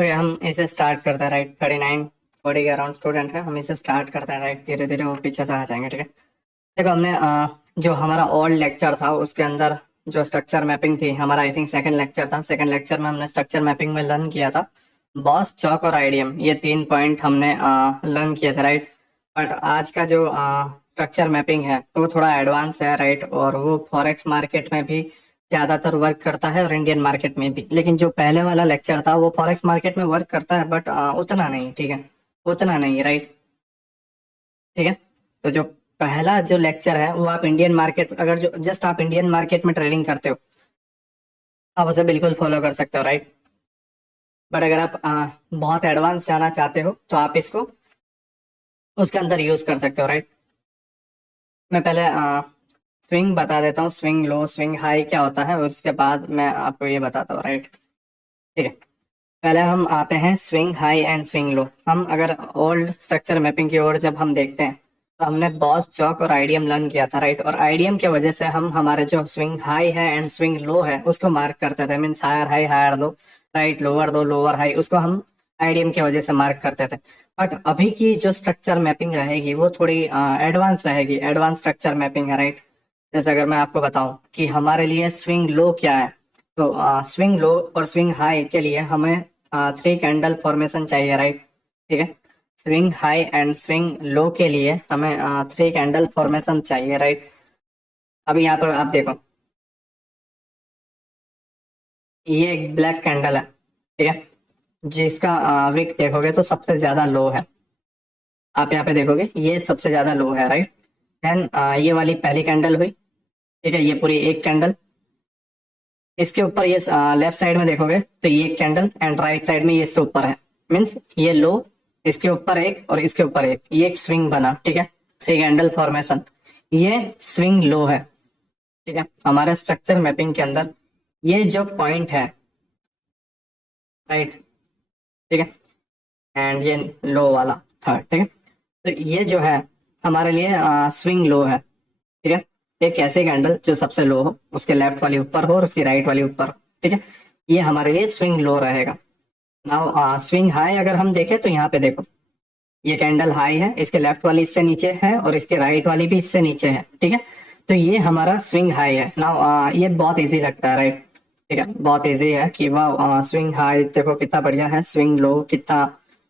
तो ये हम इसे स्टार्ट करते हैं राइट। 39 40 के अराउंड स्टूडेंट है, हम इसे स्टार्ट करते हैं राइट। धीरे धीरे वो पीछे से आ जाएंगे, ठीक है। देखो हमने जो हमारा ओल्ड लेक्चर था उसके अंदर जो स्ट्रक्चर मैपिंग थी, हमारा आई थिंक सेकंड लेक्चर था। सेकंड लेक्चर में हमने स्ट्रक्चर मैपिंग में लर्न किया था बॉस, चौक और आईडीएम, ये 3 पॉइंट हमने लर्न किए थे राइट। बट आज का जो स्ट्रक्चर मैपिंग है वो थोड़ा एडवांस है राइट, और वो फॉरेक्स मार्केट में भी ज्यादातर वर्क करता है और इंडियन मार्केट में भी। लेकिन जो पहले वाला लेक्चर था वो फॉरेक्स मार्केट में वर्क करता है बट उतना नहीं, ठीक है, उतना नहीं राइट, ठीक है। तो जो पहला जो लेक्चर है वो आप इंडियन मार्केट, अगर जो जस्ट आप इंडियन मार्केट में ट्रेडिंग करते हो आप उसे बिल्कुल फॉलो कर सकते हो राइट। बट अगर आप बहुत एडवांस जाना चाहते हो तो आप इसको उसके अंदर यूज कर सकते हो राइट। मैं पहले स्विंग बता देता हूँ, स्विंग लो स्विंग हाई क्या होता है, और उसके बाद मैं आपको ये बताता हूँ राइट, ठीक है। पहले हम आते हैं स्विंग हाई एंड स्विंग लो। हम अगर ओल्ड स्ट्रक्चर मैपिंग की ओर जब हम देखते हैं तो हमने बॉस, चौक और आईडीएम लर्न किया था राइट। और आईडीएम की वजह से हम हमारे जो स्विंग हाई है एंड स्विंग लो है उसको मार्क करते थे। Means higher high higher low right, lower दो लोअर हाई, उसको हम आईडीएम की वजह से मार्क करते थे। बट अभी की जो स्ट्रक्चर मैपिंग रहेगी वो थोड़ी एडवांस रहेगी, एडवांस स्ट्रक्चर मैपिंग है राइट। जैसे अगर मैं आपको बताऊं कि हमारे लिए स्विंग लो क्या है, तो स्विंग लो और स्विंग हाई के लिए हमें 3 कैंडल फॉर्मेशन चाहिए राइट, ठीक है। स्विंग हाई एंड स्विंग लो के लिए हमें 3 कैंडल फॉर्मेशन चाहिए राइट। अभी यहाँ पर आप देखो, ये एक ब्लैक कैंडल है, ठीक है, जिसका विक देखोगे तो सबसे ज्यादा लो है। आप यहाँ पे देखोगे ये सबसे ज्यादा लो है राइट। देन ये वाली पहली कैंडल हुई, ठीक है, ये पूरी एक कैंडल। इसके ऊपर ये लेफ्ट साइड में देखोगे तो ये एक कैंडल, एंड राइट साइड में ये इससे ऊपर है। मीन्स ये लो, इसके ऊपर एक और इसके ऊपर एक, ये एक स्विंग बना, ठीक है। 3 कैंडल फॉर्मेशन, ये स्विंग लो है, ठीक है। हमारे स्ट्रक्चर मैपिंग के अंदर ये जो पॉइंट है राइट, ठीक है, एंड ये लो वाला थर्ड, ठीक है। तो ये जो है हमारे लिए स्विंग लो है, ठीक है। एक ऐसे कैंडल जो सबसे लो हो, उसके लेफ्ट वाली ऊपर हो और उसकी राइट वाली ऊपर हो, ठीक है, ये हमारे लिए स्विंग लो रहेगा। नाउ स्विंग हाई अगर हम देखें तो यहाँ पे देखो, ये कैंडल हाई है, इसके लेफ्ट वाली इससे नीचे है और इसके राइट वाली भी इससे नीचे है, ठीक है। तो ये हमारा स्विंग हाई है। नाउ ये बहुत इजी लगता है राइट, ठीक है, बहुत इजी है कि वाह स्विंग हाई देखो कितना बढ़िया है, स्विंग लो कितना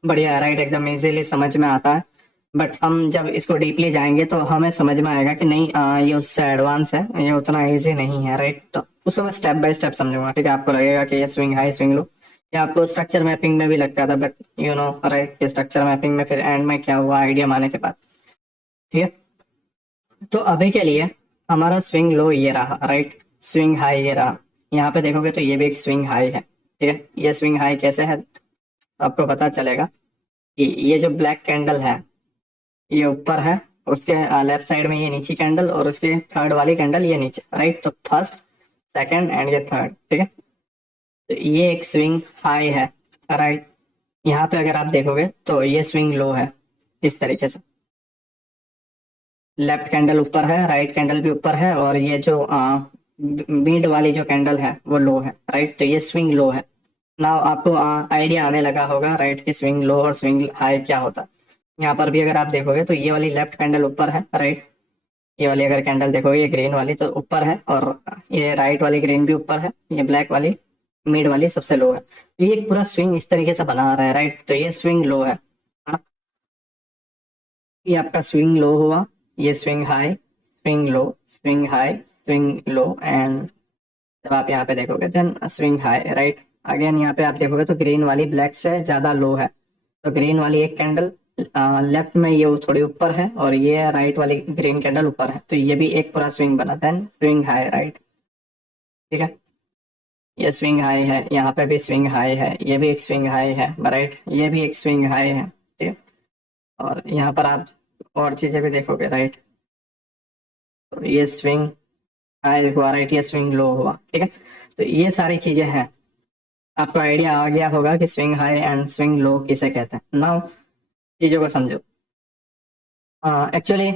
बढ़िया है राइट, एकदम इजीली समझ में आता है। बट हम जब इसको डीपली जाएंगे तो हमें समझ में आएगा कि नहीं, ये उससे एडवांस है, ये उतना इजी नहीं है राइट। तो उसको मैं स्टेप बाय स्टेप समझूंगा, ठीक है। आपको लगेगा कि ये स्विंग हाई स्विंग लो, ये आपको स्ट्रक्चर मैपिंग में भी लगता था, बट यू नो राइट कि स्ट्रक्चर मैपिंग में फिर एंड में क्या हुआ आइडिया आने के बाद, ठीक है। तो अभी के लिए हमारा स्विंग लो ये रहा राइट, स्विंग हाई ये रहा। यहाँ पे देखोगे तो ये भी एक स्विंग हाई है, ठीक है। ये स्विंग हाई कैसे है तो आपको पता चलेगा कि ये जो ब्लैक कैंडल है ये ऊपर है, उसके लेफ्ट साइड में ये नीचे कैंडल और उसके थर्ड वाली कैंडल ये नीचे राइट। तो फर्स्ट सेकंड एंड ये थर्ड, ठीक है। तो ये एक स्विंग हाई है राइट। यहाँ पे अगर आप देखोगे तो ये स्विंग लो है, इस तरीके से लेफ्ट कैंडल ऊपर है, राइट कैंडल भी ऊपर है, और ये जो मिड वाली जो कैंडल है वो लो है राइट। तो ये स्विंग लो है। नाउ आपको आइडिया आने लगा होगा राइट कि स्विंग लो और स्विंग हाई क्या होता है। यहाँ पर भी अगर आप देखोगे तो ये वाली लेफ्ट कैंडल ऊपर है राइट, ये वाली अगर कैंडल देखोगे ये ग्रीन वाली तो ऊपर है, और ये राइट वाली ग्रीन भी ऊपर है, ये ब्लैक वाली मिड वाली सबसे लो है। तो ये एक पूरा स्विंग इस तरीके से बना रहा है राइट। तो ये स्विंग लो है ना? ये आपका स्विंग लो हुआ, ये swing high, swing low, swing high, swing low, and जब आप यहाँ पे देखोगे then swing high right. Again यहाँ पे आप देखोगे तो ग्रीन वाली ब्लैक से ज्यादा लो है, तो ग्रीन वाली एक कैंडल लेफ्ट में ये थोड़ी ऊपर है और ये राइट वाली ग्रीन कैंडल ऊपर है, तो ये भी एक पूरा स्विंग बना, देन स्विंग हाई राइट, ठीक है। ये स्विंग हाई है, यहाँ पे भी स्विंग हाई है, ये भी एक स्विंग हाई है राइट, ये भी एक स्विंग हाई है, ठीक है। और यहाँ पर आप और चीजें भी देखोगे राइट, तो ये स्विंग हाई हुआ राइट, ये स्विंग लो हुआ, ठीक है। तो ये सारी चीजें हैं, आपको आइडिया आ गया होगा कि स्विंग हाई एंड स्विंग लो किसे कहते हैं। नाउ चीजों को समझो। एक्चुअली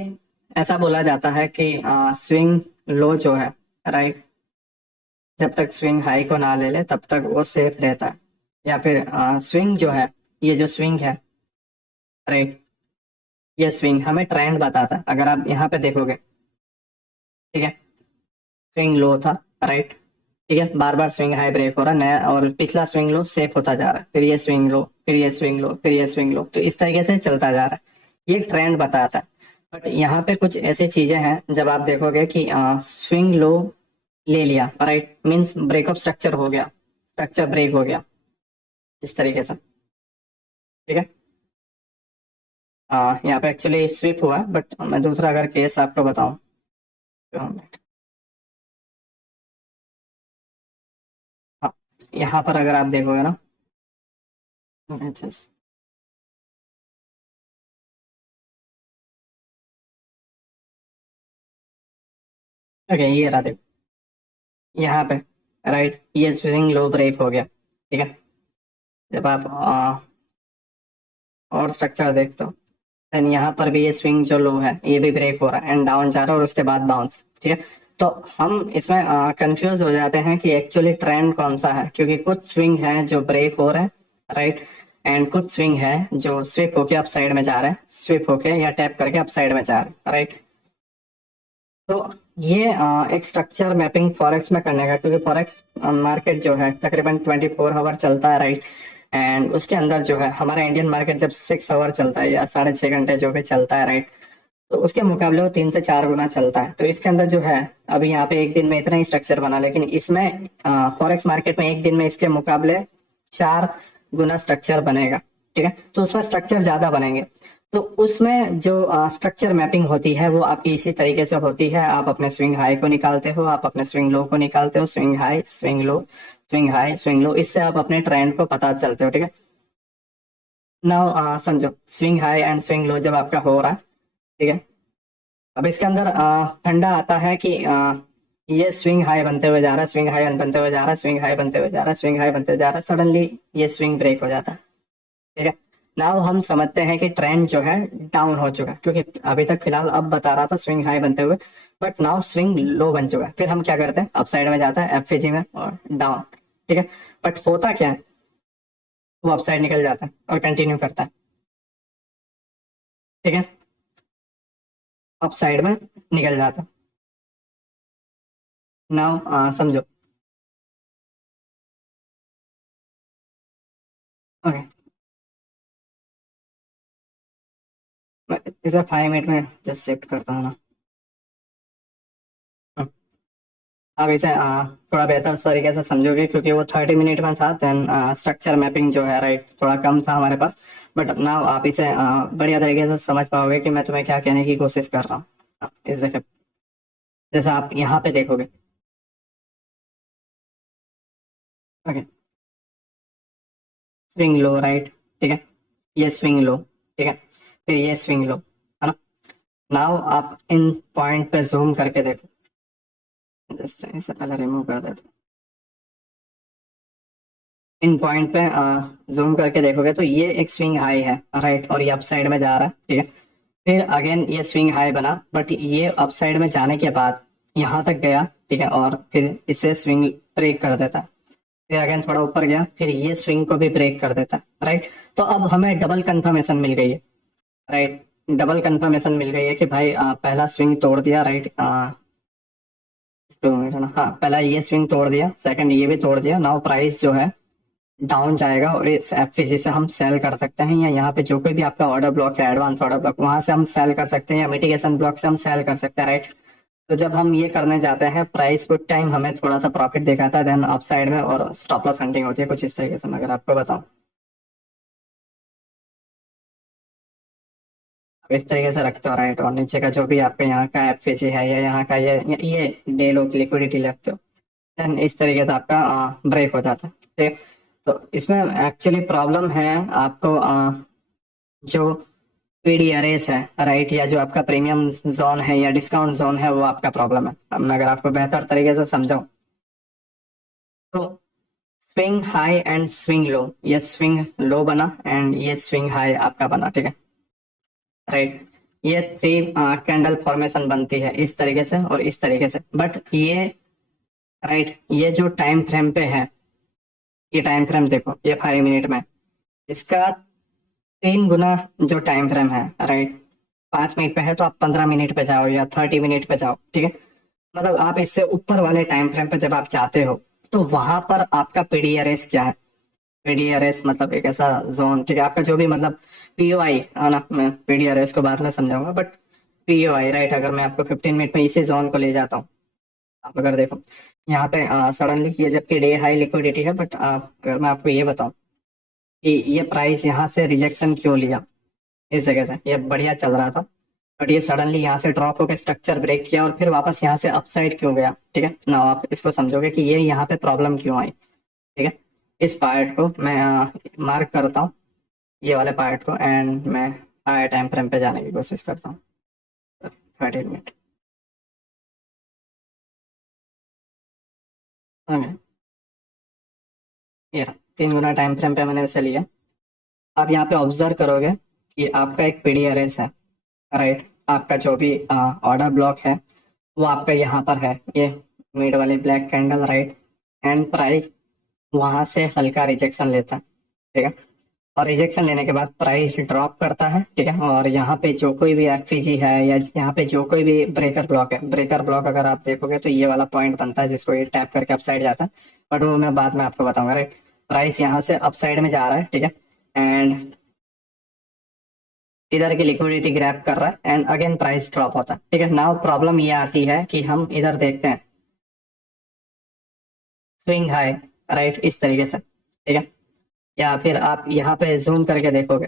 ऐसा बोला जाता है कि स्विंग लो जो है राइट, जब तक स्विंग हाई को ना ले ले तब तक वो सेफ रहता है, या फिर स्विंग जो है, ये जो स्विंग है, राइट, ये स्विंग हमें ट्रेंड बताता है। अगर आप यहाँ पे देखोगे, ठीक है, स्विंग लो था, राइट, ठीक है, बार बार स्विंग हाई ब्रेक हो रहा है नया, और पिछला स्विंग लो सेफ होता जा रहा है, फिर ये स्विंग लो, फिर ये स्विंग लो, फिर ये स्विंग लो, तो इस तरीके से चलता जा रहा है, ये ट्रेंड बताता है। बट यहाँ पे कुछ ऐसी चीजें हैं, जब आप देखोगे कि स्विंग लो ले लिया, राइट, मीन्स ब्रेकअप स्ट्रक्चर हो गया, स्ट्रक्चर ब्रेक हो गया इस तरीके से, ठीक है। यहाँ पे एक्चुअली स्विप हुआ, बट मैं दूसरा अगर केस आपको बताऊं तो हाँ, यहाँ पर अगर आप देखोगे ना, अच्छा, ओके, ये रहा देखो, यहाँ पे, राइट, ये स्विंग लो ब्रेक हो गया, ठीक है। जब आप और स्ट्रक्चर देखते हो, देन यहाँ पर भी ये स्विंग जो लो है ये भी ब्रेक हो रहा है एंड डाउन जा रहा है, और उसके बाद बाउंस, ठीक है। तो हम इसमें कंफ्यूज हो जाते हैं कि एक्चुअली ट्रेंड कौन सा है, क्योंकि कुछ स्विंग है जो ब्रेक हो रहे हैं, राइट, एंड कुछ स्विंग है जो स्विप होके अप साइड में जा रहे हैं, स्विप होके या टैप करके अप साइड में जा रहे हैं, राइट। तो ये एक स्ट्रक्चर मैपिंग फॉरेक्स में करने का, क्योंकि फॉरेक्स मार्केट जो है तकरीबन 24 आवर चलता है, राइट, एंड उसके अंदर जो है हमारा इंडियन मार्केट जब 6 आवर चलता है या 6.5 घंटे जो भी चलता है, राइट, तो उसके मुकाबले वो 3 से 4 गुना चलता है। तो इसके अंदर जो है, अभी यहाँ पे एक दिन में इतना ही स्ट्रक्चर बना, लेकिन इसमें फॉरेक्स मार्केट में एक दिन में इसके मुकाबले 4 गुना स्ट्रक्चर बनेगा, ठीक है। तो उसमें स्ट्रक्चर ज्यादा बनेंगे, तो उसमें जो स्ट्रक्चर मैपिंग होती है वो आपकी इसी तरीके से होती है। आप अपने स्विंग हाई को निकालते हो, आप अपने स्विंग लो को निकालते हो, swing high, swing low, swing high, swing लो, इससे आप अपने ट्रेंड को पता चलते हो, ठीक है। नाउ समझो, स्विंग हाई एंड स्विंग लो जब आपका हो रहा है, ठीक है, अब इसके अंदर फंडा आता है कि ये स्विंग हाई बनते हुए जा रहा है, स्विंग हाई बनते हुए जा रहा है, स्विंग हाई बनते हुए जा रहा है, स्विंग हाई बनते हुए जा रहा है, सडनली ये स्विंग ब्रेक हो जाता है, ठीक है। नाउ हम समझते हैं कि ट्रेंड जो है डाउन हो चुका है, क्योंकि अभी तक फिलहाल अब बता रहा था स्विंग हाई बनते हुए, बट नाउ स्विंग लो बन चुका है। फिर हम क्या करते हैं, अप साइड में जाता है एफजी में और डाउन, ठीक है। बट होता क्या है, वो अप साइड निकल जाता है और कंटिन्यू करता है, ठीक है, अप साइड में निकल जाता है। नाउ समझो, ओके, मैं इसे 5 मिनट में जस्ट शिफ्ट करता हूँ ना। हम्म, अब इसे थोड़ा बेहतर तरीके से समझोगे, क्योंकि वो 30 मिनट में था, देन स्ट्रक्चर मैपिंग जो है, राइट, थोड़ा कम था हमारे पास, बट नाउ आप इसे बढ़िया तरीके से समझ पाओगे कि मैं तुम्हें क्या कहने की कोशिश कर रहा हूँ। इस जगह जैसे आप यहाँ पे देखोगे, ओके, स्विंग लो, राइट, ठीक है, ये स्विंग लो, ठीक है, फिर ये स्विंग लो, है ना। नाउ आप इन पॉइंट पे जूम करके देखो, जस्ट इसे पहले रिमूव कर देते, इन पॉइंट पे जूम करके देखोगे तो ये एक स्विंग हाई है, राइट, और ये अप साइड में जा रहा है, ठीक है। फिर अगेन ये स्विंग हाई बना, बट ये अप साइड में जाने के बाद यहाँ तक गया, ठीक है, और फिर इसे स्विंग ब्रेक कर देता है। फिर अगेन थोड़ा ऊपर गया, फिर ये स्विंग को भी ब्रेक कर देता है, राइट। तो अब हमें डबल कंफर्मेशन मिल गई है, राइट, डबल कंफर्मेशन मिल गई है कि भाई पहला स्विंग तोड़ दिया, राइट, 2 मिनट है ना, हाँ, पहला ये स्विंग तोड़ दिया, सेकंड ये भी तोड़ दिया। नाउ प्राइस जो है डाउन जाएगा, और इस एफपीजी से हम सेल कर सकते हैं, या यहाँ पे जो कोई भी आपका ऑर्डर ब्लॉक है, एडवांस ऑर्डर ब्लॉक, वहां से हम सेल कर सकते हैं, या मिटिगेशन ब्लॉक से हम सेल कर सकते हैं, राइट। तो जब हम ये करने जाते हैं, प्राइस कुछ टाइम हमें थोड़ा सा प्रॉफिट दिखाता है, देन अप साइड में, और स्टॉप लॉस हंटिंग होती है कुछ इस तरीके से, मैं अगर आपको बताऊं, इस तरीके से रखते हो, राइट, और नीचे का जो भी आपका यहाँ का एफपीजी है, या यहाँ का ये डे लो की लिक्विडिटी रखते हो, देन इस तरीके से आपका ब्रेक हो जाता है, ठीक। तो इसमें एक्चुअली प्रॉब्लम है आपको जो पीडीआरएस है, राइट, या जो आपका प्रीमियम जोन है या डिस्काउंट जोन है, वो आपका प्रॉब्लम है। अब मैं अगर आपको बेहतर तरीके से समझाऊं, तो स्विंग हाई एंड स्विंग लो, ये स्विंग लो बना एंड ये स्विंग हाई आपका बना, ठीक है, राइट। ये 3 कैंडल फॉर्मेशन बनती है इस तरीके से और इस तरीके से, बट ये, राइट, ये जो टाइम फ्रेम पे है, ये टाइम फ्रेम देखो, ये 5 मिनट में, इसका 3 गुना जो टाइम फ्रेम है, राइट। 5 मिनट पे है तो आप 15 मिनट पे जाओ या 30 मिनट पे जाओ, ठीक है। मतलब आप इससे ऊपर वाले टाइम फ्रेम पे जब आप जाते हो तो वहां पर आपका पीडीआरएस क्या है। पीडीआरएस मतलब एक ऐसा जोन, ठीक है, आपका जो भी मतलब पीओआई है ना, मैं पीडीआरएस को बाद में समझाऊंगा, बट पीओआई, राइट। अगर मैं आपको 15 मिनट में इसी जोन को ले जाता हूँ, आप अगर देखो यहाँ पे सडनली ये जबकि डे हाई लिक्विडिटी है, बट अगर मैं आपको ये बताऊं कि ये प्राइस यहाँ से रिजेक्शन क्यों लिया, इस जगह से ये बढ़िया चल रहा था, बट ये सडनली यहाँ से ड्रॉप होकर स्ट्रक्चर ब्रेक किया और फिर वापस यहाँ से अपसाइड क्यों गया, ठीक है ना। आप इसको समझोगे कि ये यहाँ पे प्रॉब्लम क्यों आई, ठीक है। इस पार्ट को मैं मार्क करता हूँ, ये वाले पार्ट को, एंड मैं हायर टाइम फ्रेम पे जाने की कोशिश करता हूँ। 30 मिनट, ओके, ये 3 गुना टाइम फ्रेम पे मैंने उसे लिया। आप यहाँ पे ऑब्जर्व करोगे कि आपका एक पीडीआरएस है, राइट। आपका जो भी ऑर्डर ब्लॉक है वो आपका यहाँ पर है, ये मिड वाली black candle, right. And price वहां से हल्का रिजेक्शन लेता है, ठीक है। और रिजेक्शन लेने के बाद प्राइस ड्रॉप करता है, ठीक है। और यहाँ पे जो कोई भी एफपीजी है या यहाँ पे जो कोई भी ब्रेकर ब्लॉक है, ब्रेकर ब्लॉक अगर आप देखोगे तो ये वाला पॉइंट बनता है जिसको ये टैप करके अपसाइड जाता है, बट वो मैं बाद में आपको बताऊंगा, राइट। प्राइस यहाँ से अपसाइड में जा रहा है, ठीक है, एंड इधर की लिक्विडिटी ग्रैब कर रहा है एंड अगेन प्राइस ड्रॉप होता है, ठीक है। नाउ प्रॉब्लम ये आती है कि हम इधर देखते हैं स्विंग हाई, राइट, इस तरीके से, ठीक है। या फिर आप यहाँ पे जूम करके देखोगे,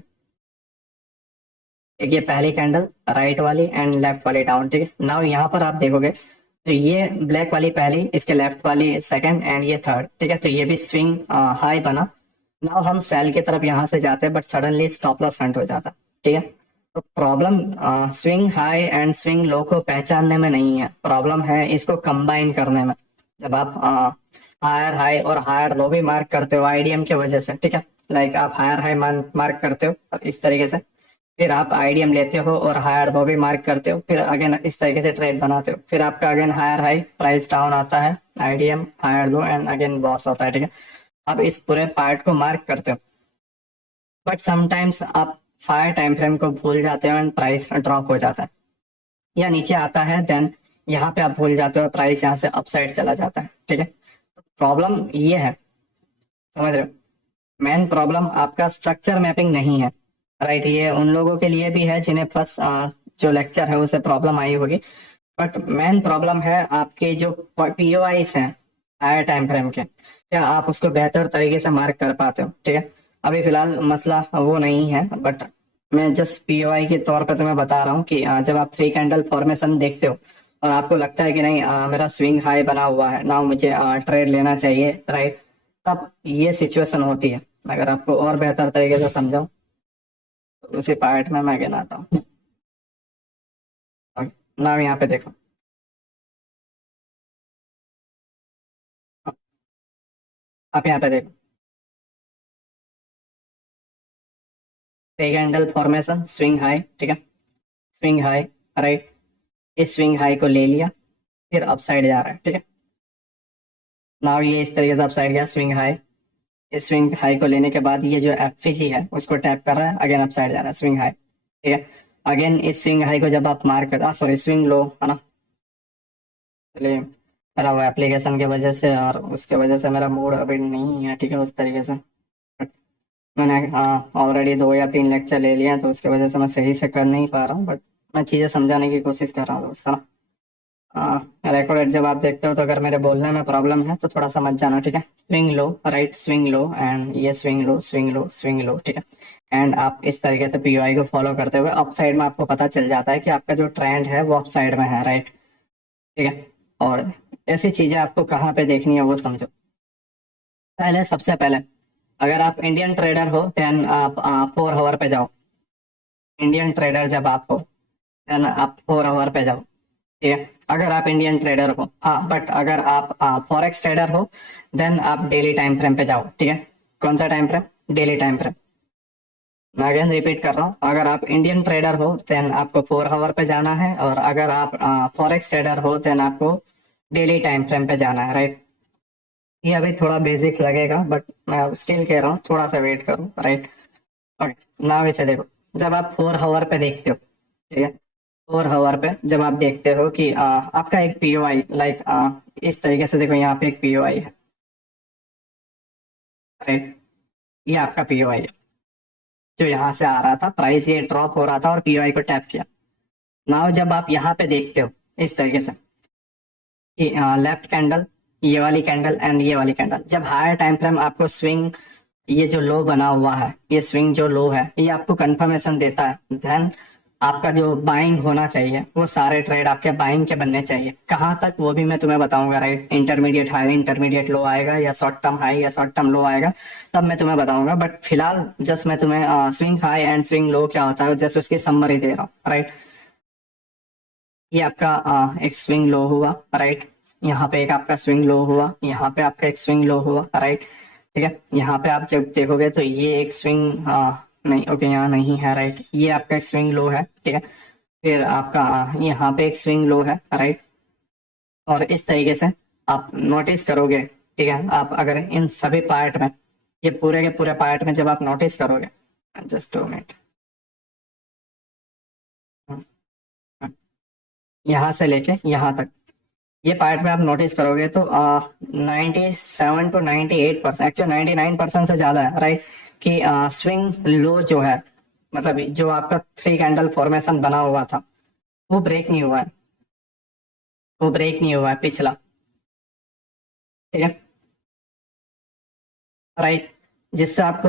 एक ये पहली कैंडल राइट वाली एंड लेफ्ट वाली डाउन, ठीक है। नाउ यहाँ पर आप देखोगे तो ये ब्लैक वाली पहली, इसके लेफ्ट वाली सेकंड एंड ये थर्ड, ठीक है। तो ये भी स्विंग हाई बना। नाउ हम सेल की तरफ यहाँ से जाते हैं but suddenly stop loss Hunt हो जाता, ठीक है। तो problem swing high and swing लो को पहचानने में नहीं है, प्रॉब्लम है इसको कंबाइन करने में। जब आप हायर हाई और हायर लो भी मार्क करते हो आईडीएम की वजह से, ठीक है, लाइक आप हायर हाई मार्क करते हो इस तरीके से, फिर आप आईडीएम लेते हो और हायर लो भी मार्क करते हो, फिर अगेन इस तरीके से ट्रेड बनाते हो, फिर आपका again higher high price down आता है, IDM higher low and again loss होता है, ठीक है। आप इस पूरे पार्ट को मार्क करते हो, बट समटाइम्स आप हायर टाइम फ्रेम को भूल जाते हो एंड प्राइस ड्रॉप हो जाता है या नीचे आता है, देन यहाँ पे आप भूल जाते हो, प्राइस यहाँ से अपसाइड चला जाता है, ठीक है। प्रॉब्लम ये है, समझ रहे हो। मेन प्रॉब्लम आपका स्ट्रक्चर मैपिंग नहीं है, राइट। ये उन लोगों के लिए भी है जिन्हें फर्स्ट जो लेक्चर है उसे प्रॉब्लम आई होगी, बट मेन प्रॉब्लम है आपके जो पीओआईस हैं हायर टाइम फ्रेम के, क्या आप उसको बेहतर तरीके से मार्क कर पाते हो, ठीक है। अभी फिलहाल मसला वो नहीं है, बट मैं जस्ट पीओआई के तौर पर तुम्हें बता रहा हूँ कि जब आप 3 कैंडल फॉर्मेशन देखते हो और आपको लगता है कि नहीं मेरा स्विंग हाई बना हुआ है ना, मुझे ट्रेड लेना चाहिए, राइट, तब ये सिचुएशन होती है। अगर आपको और बेहतर तरीके से समझाऊं तो उसी पार्ट में मैं गिनाता हूँ। नाउ यहाँ पे देखो, आप यहाँ पे देखो 3 कैंडल फॉर्मेशन स्विंग हाई, ठीक है, स्विंग हाई, राइट। इस स्विंग हाई को ले लिया, फिर अपसाइड जा रहा है, ठीक है। नाउ ये इस तरीके से अपसाइड गया स्विंग हाई, इस स्विंग हाई को लेने के बाद ये जो एफवीजी है उसको टैप कर रहा है, अगेन अपसाइड जा रहा है स्विंग हाई, ठीक है। अगेन इस स्विंग हाई को जब आप मार्क कर, सॉरी स्विंग लो है ना, चलिए मेरा वो एप्लीकेशन की वजह से और उसके वजह से मेरा मूड अभी नहीं है, ठीक है, उस तरीके से। मैंने ऑलरेडी 2 या 3 लेक्चर ले लिए हैं तो उसकी वजह से मैं सही से कर नहीं पा रहा हूँ, बट मैं चीज़ें समझाने की कोशिश कर रहा हूँ दोस्तों ना। रिकॉर्ड जब आप देखते हो तो अगर मेरे बोलने में प्रॉब्लम है तो थोड़ा समझ जाना, ठीक है। Swing low, right, swing low and ये swing low, swing low, swing low, ठीक है। एंड आप इस तरीके से पीओआई को फॉलो करते हुए अप साइड में आपको पता चल जाता है कि आपका जो ट्रेंड है वो अप साइड में है, राइट, ठीक है। और ऐसी चीजें आपको कहाँ पे देखनी है वो समझो। पहले सबसे पहले अगर आप इंडियन ट्रेडर हो देन आप 4 आवर पे जाओ। इंडियन ट्रेडर जब आप हो देन आप 4 आवर पे जाओ, ठीक है, अगर आप इंडियन ट्रेडर हो। हाँ, बट अगर आप फॉरेक्स ट्रेडर हो देन आप डेली टाइम फ्रेम पे जाओ, ठीक है। कौन सा time frame? Daily time frame. मैं अगेन रिपीट कर रहा हूँ, अगर आप इंडियन ट्रेडर हो देन आपको 4 आवर पे जाना है, और अगर आप फॉरेक्स ट्रेडर हो देन आपको डेली टाइम फ्रेम पे जाना है, राइट। ये अभी थोड़ा बेसिक्स लगेगा बट मैं स्टिल कह रहा हूँ थोड़ा सा वेट करो, राइट। ओके, नाउ इसे देखो। जब आप 4 आवर पे देखते हो, ठीक है, 4 आवर पे जब आप देखते हो कि आपका एक पीओआई लाइक इस तरीके से देखो, यहाँ पे एक पीओआई है, राइट। ये आपका पीओआई है जो यहाँ से आ रहा था, प्राइस ये ड्रॉप हो रहा था और पीओआई को टैप किया। नाउ जब आप यहाँ पे देखते हो इस तरीके से कि लेफ्ट कैंडल, ये वाली कैंडल एंड ये वाली कैंडल, जब हायर टाइम फ्रेम आपको स्विंग, ये जो लो बना हुआ है, ये स्विंग जो लो है, ये आपको कंफर्मेशन देता है, देन आपका जो बाइंग होना चाहिए वो सारे ट्रेड आपके बाइंग के बनने चाहिए। कहाँ तक वो भी मैं तुम्हें बताऊंगा, राइट। इंटरमीडिएट हाई, इंटरमीडिएट लो आएगा, या शॉर्ट टर्म हाई या शॉर्ट टर्म लो आएगा, तब मैं तुम्हें बताऊंगा। बट फिलहाल जस्ट मैं तुम्हें स्विंग हाई एंड स्विंग लो क्या होता है जस्ट उसकी समरी दे रहा हूँ, राइट। ये आपका एक स्विंग लो हुआ, राइट। यहाँ पे एक आपका स्विंग लो हुआ, यहाँ पे आपका एक स्विंग लो हुआ, राइट। ठीक है, यहाँ पे आप जब देखोगे तो ये एक स्विंग नहीं, ओके, यहाँ नहीं है, राइट। ये आपका एक स्विंग लो है, ठीक है। फिर आपका यहाँ पे एक स्विंग लो है, राइट। और इस तरीके से आप नोटिस करोगे, ठीक है। आप अगर इन सभी पार्ट में, ये पूरे के पूरे पार्ट में जब आप नोटिस करोगे, जस्ट 2 मिनट, यहाँ से लेके यहाँ तक ये पार्ट में आप नोटिस करोगे तो 97 to 98%, एक्चुअली 99% से ज्यादा है, राइट। कि स्विंग लो जो है, मतलब जो आपका 3 कैंडल फॉर्मेशन बना हुआ था, वो ब्रेक नहीं हुआ है, वो ब्रेक नहीं हुआ है पिछला, ठीक है, राइट। जिससे आपको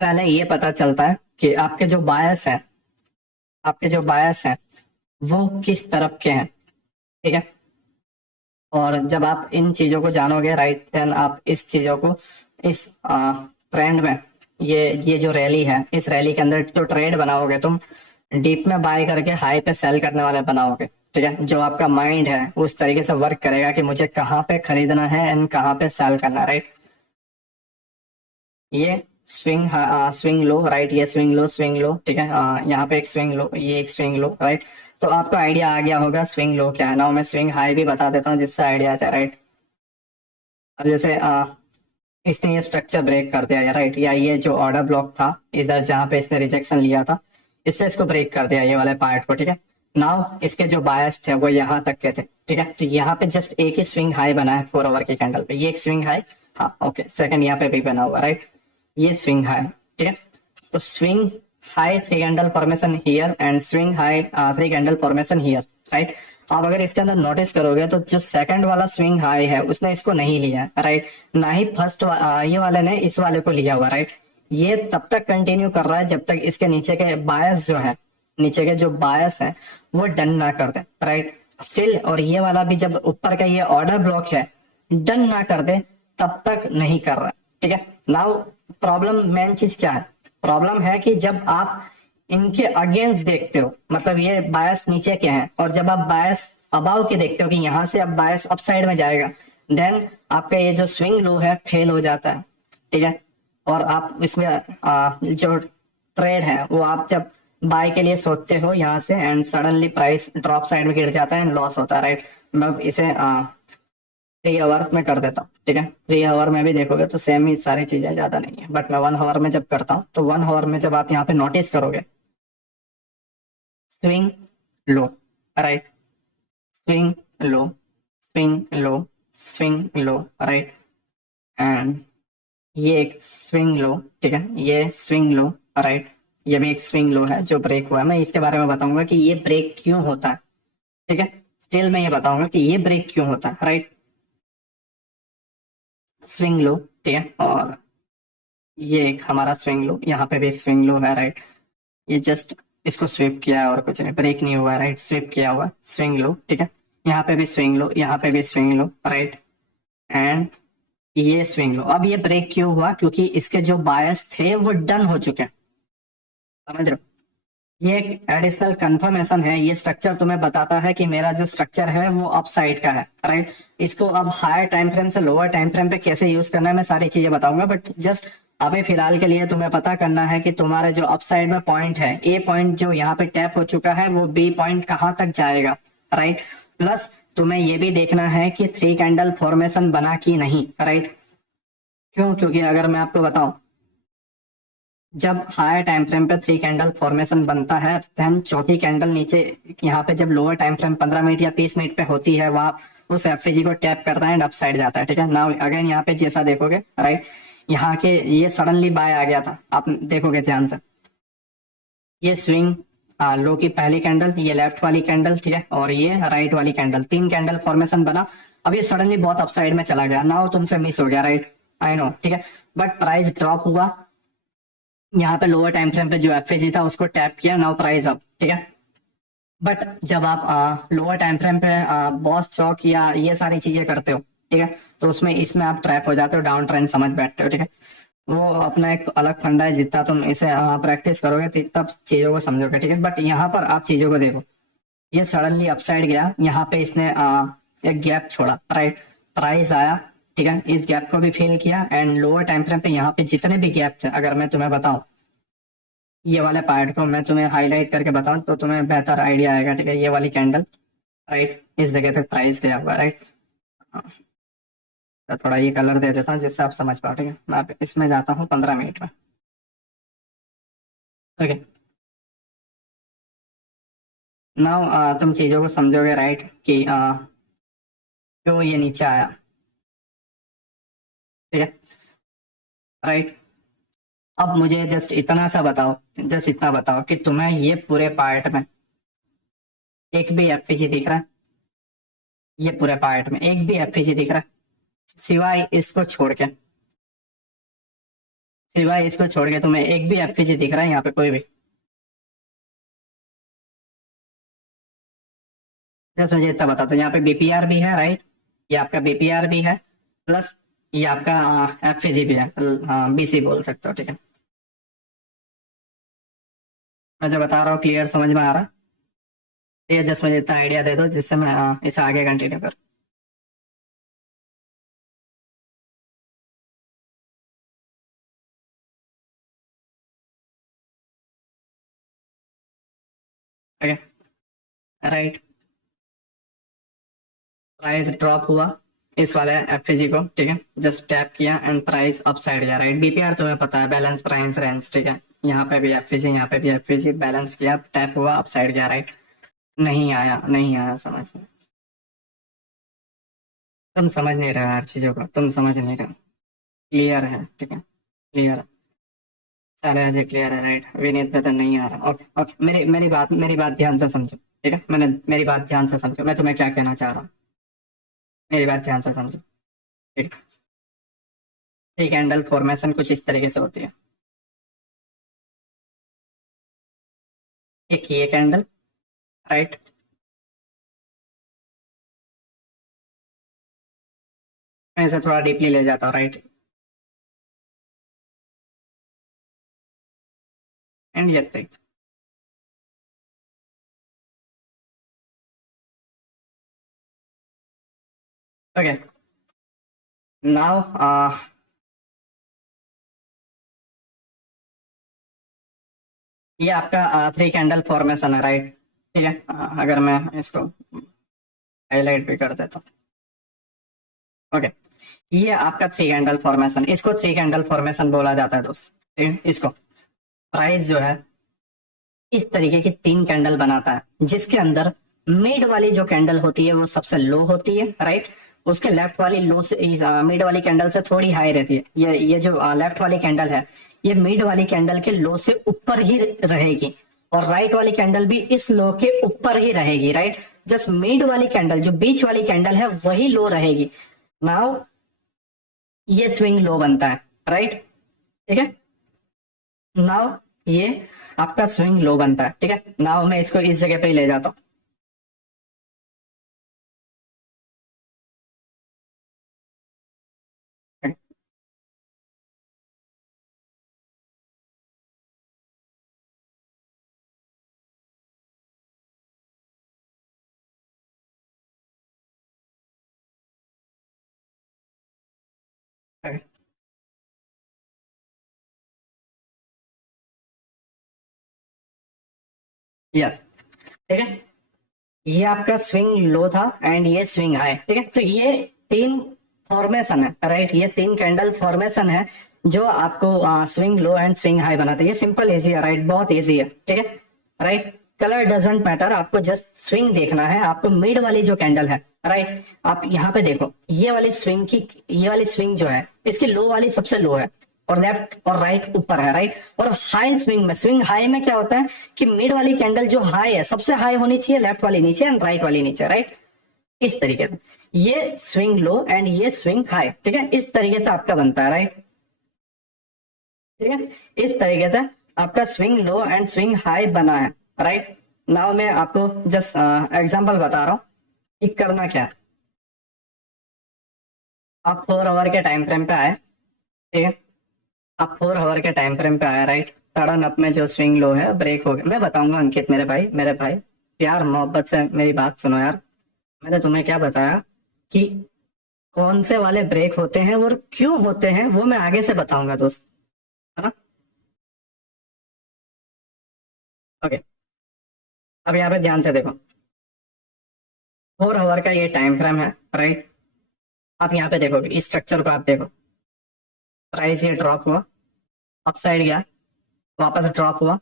पहले ये पता चलता है कि आपके जो बायस है, आपके जो बायस है वो किस तरफ के हैं, ठीक है। और जब आप इन चीजों को जानोगे, राइट, देन आप इस चीजों को, इस ट्रेंड में, ये जो रैली है, इस रैली के अंदर जो ट्रेड बनाओगे तुम, डीप में बाय करके हाई पे सेल करने वाले बनाओगे, ठीक है। जो आपका माइंड है उस तरीके से वर्क करेगा कि मुझे कहाँ पे खरीदना है एंड कहाँ पे सेल करना है, राइट। ये स्विंग स्विंग लो, राइट, ये स्विंग लो, स्विंग लो, ठीक है। यहाँ पे एक स्विंग लो, ये एक स्विंग लो, राइट। तो आपको आइडिया आ गया होगा स्विंग लो क्या है ना। मैं स्विंग हाई भी बता देता हूँ जिससे आइडिया आता है, राइट। अब जैसे इसने ये स्ट्रक्चर ब्रेक कर दिया, राइट, या ये जो ऑर्डर ब्लॉक था इधर जहाँ पे इसने रिजेक्शन लिया था, इससे इसको ब्रेक कर दिया, ये वाले पार्ट को, ठीक है। नाउ इसके जो बायस थे वो यहाँ तक के थे, ठीक है। तो यहाँ पे जस्ट एक ही स्विंग हाई बना है 4 आवर की कैंडल पे, ये एक स्विंग हाई, हाँ ओके, सेकंड यहाँ पे भी बना हुआ, राइट। ये स्विंग हाई, ठीक है। तो swing high 3 candle formation here and swing high 3 candle formation here, right. आप अगर इसके अंदर नोटिस करोगे तो जो सेकंड वाला स्विंग हाई है उसने इसको नहीं लिया है, राइट। ना ही फर्स्ट ये वाले ने इस वाले को लिया हुआ, राइट। ये तब तक कंटिन्यू कर रहा है जब तक इसके नीचे के बायस जो है, नीचे के जो बायस है वो डन ना कर दे, राइट, स्टिल। और ये वाला भी जब ऊपर का ये ऑर्डर ब्लॉक है डन ना कर दे तब तक नहीं कर रहा, ठीक है। नाउ प्रॉब्लम, मेन चीज क्या है, प्रॉब्लम है कि जब आप इनके अगेंस्ट देखते हो, मतलब ये बायस नीचे के हैं, और जब आप बायस अबाव के देखते हो कि यहाँ से अब बायस अप साइड में जाएगा, देन आपका ये जो स्विंग लो है फेल हो जाता है, ठीक है। और आप इसमें जो ट्रेड है वो आप जब बाय के लिए सोचते हो यहाँ से and suddenly price drop side में गिर जाता है एंड लॉस होता है, राइट। मैं इसे 3 आवर में कर देता हूँ, ठीक है। 3 आवर में भी देखोगे तो सेम ही सारी चीजें, ज्यादा नहीं है। बट मैं 1 आवर में जब करता हूँ तो 1 आवर में जब आप यहाँ पे नोटिस करोगे swing low, right, swing low, swing low, swing low, right, and ये एक स्विंग लो, ठीक है, ये स्विंग लो, राइट। ये भी एक स्विंग लो है जो ब्रेक हुआ है। मैं इसके बारे में बताऊंगा कि ये ब्रेक क्यों होता है, ठीक है। स्टिल मैं ये बताऊंगा कि ये ब्रेक क्यों होता है, राइट। स्विंग लो, ठीक है। और ये एक हमारा स्विंग लो, यहाँ पे भी एक स्विंग लो है, राइट। ये जस्ट इसको स्विप किया है और कुछ नहीं, ब्रेक नहीं हुआ है, राइट, स्विप किया हुआ स्विंग लो, ठीक है। यहाँ पे भी स्विंग लो, यहाँ पे भी स्विंग लो, राइट, एंड ये स्विंग लो। अब ये ब्रेक क्यों हुआ, क्योंकि इसके जो बायस थे वो डन हो चुके हैं, समझ रहे हो। ये एक एडिशनल कंफर्मेशन है, ये स्ट्रक्चर तुम्हें बताता है कि मेरा जो स्ट्रक्चर है वो अप साइड का है, राइट। इसको अब हायर टाइम फ्रेम से लोअर टाइम फ्रेम पे कैसे यूज करना है मैं सारी चीजें बताऊंगा, बट जस्ट अभी फिलहाल के लिए तुम्हें पता करना है कि तुम्हारे जो अप साइड में पॉइंट है, ए पॉइंट जो यहाँ पे टैप हो चुका है वो बी पॉइंट कहाँ तक जाएगा, राइट। प्लस तुम्हें ये भी देखना है कि थ्री कैंडल फॉर्मेशन बना कि नहीं, राइट। क्यों? क्योंकि अगर मैं आपको बताऊं, जब हायर टाइम फ्रेम पे थ्री कैंडल फॉर्मेशन बनता है, देन चौथी कैंडल नीचे यहाँ पे जब लोअर टाइम फ्रेम 15 मिनट या 30 मिनट पे होती है, वहां उस एफएजी को टैप करता है एंड अप साइड जाता है, ठीक है। नाउ अगेन यहाँ पे जैसा देखोगे, राइट, यहाँ के ये सडनली बाय आ गया था, आप देखोगे ध्यान से, ये स्विंग लो की पहली कैंडल, ये लेफ्ट वाली कैंडल, ठीक है, और ये राइट वाली कैंडल, तीन कैंडल फॉर्मेशन बना। अब ये सडनली बहुत अपसाइड में चला गया, नाउ तुमसे मिस हो गया, राइट, आई नो, ठीक है। बट प्राइस ड्रॉप हुआ, यहाँ पे लोअर टाइम फ्रेम पे जो एफएजी था उसको टैप किया, नाउ प्राइस अप, ठीक है। बट जब आप लोअर टाइम फ्रेम पे बॉस चौक या ये सारी चीजें करते हो, ठीक है, तो उसमें इसमें आप ट्रैप हो जाते हो, डाउन ट्रेंड समझ बैठते हो, ठीक है। वो अपना एक अलग फंडा है, जितना तुम इसे प्रैक्टिस करोगे तब चीजों को समझोगे, ठीक है। बट यहाँ पर आप चीजों को देखो, ये सडनली अपसाइड गया, यहाँ पे इसने एक गैप छोड़ा, राइट, प्राइस आया, ठीक है, इस गैप को भी फिल किया एंड लोअर टाइम फ्रेम पे यहाँ पे जितने भी गैप थे, अगर मैं तुम्हें बताऊं, ये वाले पार्ट को मैं तुम्हें हाईलाइट करके बताऊं तो तुम्हें बेहतर आइडिया आएगा, ठीक है। ये वाली कैंडल, राइट, इस जगह पे प्राइस गया हुआ, राइट। तो थोड़ा ये कलर दे देता हूँ जिससे आप समझ पाओ, ठीक है। मैं अब इसमें जाता हूँ 15 मिनट में, ओके। नाउ तुम चीजों को समझोगे, राइट, कि क्यों ये नीचे आया, ठीक है, राइट। अब मुझे जस्ट इतना सा बताओ, जस्ट इतना बताओ कि तुम्हें ये पूरे पार्ट में एक भी एफपीजी दिख रहा है? ये पूरे पार्ट में एक भी एफपीजी दिख रहा है? सिवाय इसको छोड़ के, सिवाय इसको छोड़ के तुम्हें एक भी एफपीजी दिख रहा है यहाँ पे, कोई भी? जस्ट मुझे इतना बता दो, यहाँ पे बीपीआर भी है, राइट, ये आपका बीपीआर भी है, प्लस ये आपका एफपीजी भी है, बीसी बोल सकते हो, ठीक है। मैं जो बता रहा हूँ क्लियर समझ में आ रहा है? ये जस्ट मुझे इतना आइडिया दे दो जिससे मैं इसे आगे कंटिन्यू करूँ। ठीक है, राइट, प्राइस ड्रॉप हुआ इस वाले एफएजी को, ठीक है, जस्ट टैप किया एंड प्राइस अपसाइड गया, राइट। बीपीआर तुम्हें पता है, बैलेंस प्राइस रेंज, ठीक है। यहाँ पे भी एफएजी, यहाँ पे भी एफएजी, बैलेंस किया, टैप हुआ, अपसाइड गया, राइट। नहीं आया, नहीं आया समझ में? तुम समझ नहीं रहे हो हर चीजों को, तुम समझ नहीं रहे हो। क्लियर है, ठीक है, क्लियर है, सारे अजय क्लियर है, राइट। विनीत पे तो नहीं आ रहा, ओके ओके, मेरी बात ध्यान से समझो, ठीक है। मैंने मेरी बात ध्यान से समझो, मैं तुम्हें क्या कहना चाह रहा हूँ, मेरी बात ध्यान से समझो, ठीक है। एक कैंडल फॉर्मेशन कुछ इस तरीके से होती है, एक ये कैंडल, राइट, मैं इसे थोड़ा डीपली ले जाता हूँ, राइट, एंड ये थ्री, ओके। नाउ ये आपका थ्री कैंडल फॉर्मेशन है, राइट, ठीक है। अगर मैं इसको हाईलाइट भी कर देता हूँ, ओके, ये आपका थ्री कैंडल फॉर्मेशन, इसको थ्री कैंडल फॉर्मेशन बोला जाता है दोस्त, ठीक है। इसको प्राइस जो है इस तरीके की तीन कैंडल बनाता है, जिसके अंदर मिड वाली जो कैंडल होती है वो सबसे लो होती है, राइट। उसके लेफ्ट वाली लो से मिड वाली कैंडल से थोड़ी हाई रहती है, ये जो लेफ्ट वाली कैंडल है, ये मिड वाली कैंडल के लो से ऊपर ही रहेगी, और राइट वाली कैंडल भी इस लो के ऊपर ही रहेगी, राइट। जस्ट मिड वाली कैंडल, जो बीच वाली कैंडल है, वही लो रहेगी। नाउ ये स्विंग लो बनता है, राइट, ठीक है। नाउ ये आपका स्विंग लो बनता है, ठीक है। नाउ मैं इसको इस जगह पे ही ले जाता हूँ, या, ठीक है। ये आपका स्विंग लो था एंड ये स्विंग हाई, ठीक है। तो ये 3 फॉर्मेशन है, राइट, ये 3 कैंडल फॉर्मेशन है जो आपको swing low and swing high बनाते हैं। ये सिंपल इजी है, राइट, बहुत इजी है, ठीक है, राइट। कलर डजेंट मैटर, आपको जस्ट स्विंग देखना है। आपको मिड वाली जो कैंडल है, राइट, आप यहाँ पे देखो, ये वाली स्विंग जो है इसकी लो वाली सबसे लो है और लेफ्ट और राइट ऊपर है, राइट। और हाई स्विंग हाई में क्या होता है कि मिड वाली कैंडल जो हाई है सबसे हाई होनी चाहिए, लेफ्ट वाली नीचे एंड राइट वाली नीचे, राइट। इस तरीके से ये स्विंग लो एंड ये स्विंग हाई, ठीक है, इस तरीके से आपका बनता है, राइट, ठीक है। इस तरीके से आपका swing low and swing high बना है, राइट। नाउ मैं आपको जस्ट एग्जांपल बता रहा हूँ कि करना क्या है। आप 4 आवर के टाइम फ्रेम पे आए, ठीक है, आप 4 आवर के टाइम फ्रेम पे आए, राइट। सडन अप में जो स्विंग लो है ब्रेक हो गया। मैं बताऊंगा अंकित, मेरे भाई प्यार मोहब्बत से मेरी बात सुनो यार। मैंने तुम्हें क्या बताया कि कौन से वाले ब्रेक होते हैं और क्यों होते हैं वो मैं आगे से बताऊंगा दोस्त, है ना। ओके, अब यहाँ पे ध्यान से देखो, 4 आवर का ये टाइम फ्रेम है, राइट। आप यहाँ पे देखोगे इस स्ट्रक्चर को, आप देखो, प्राइस ये ड्रॉप हुआ, अप साइड गया, वापस ड्रॉप हुआ,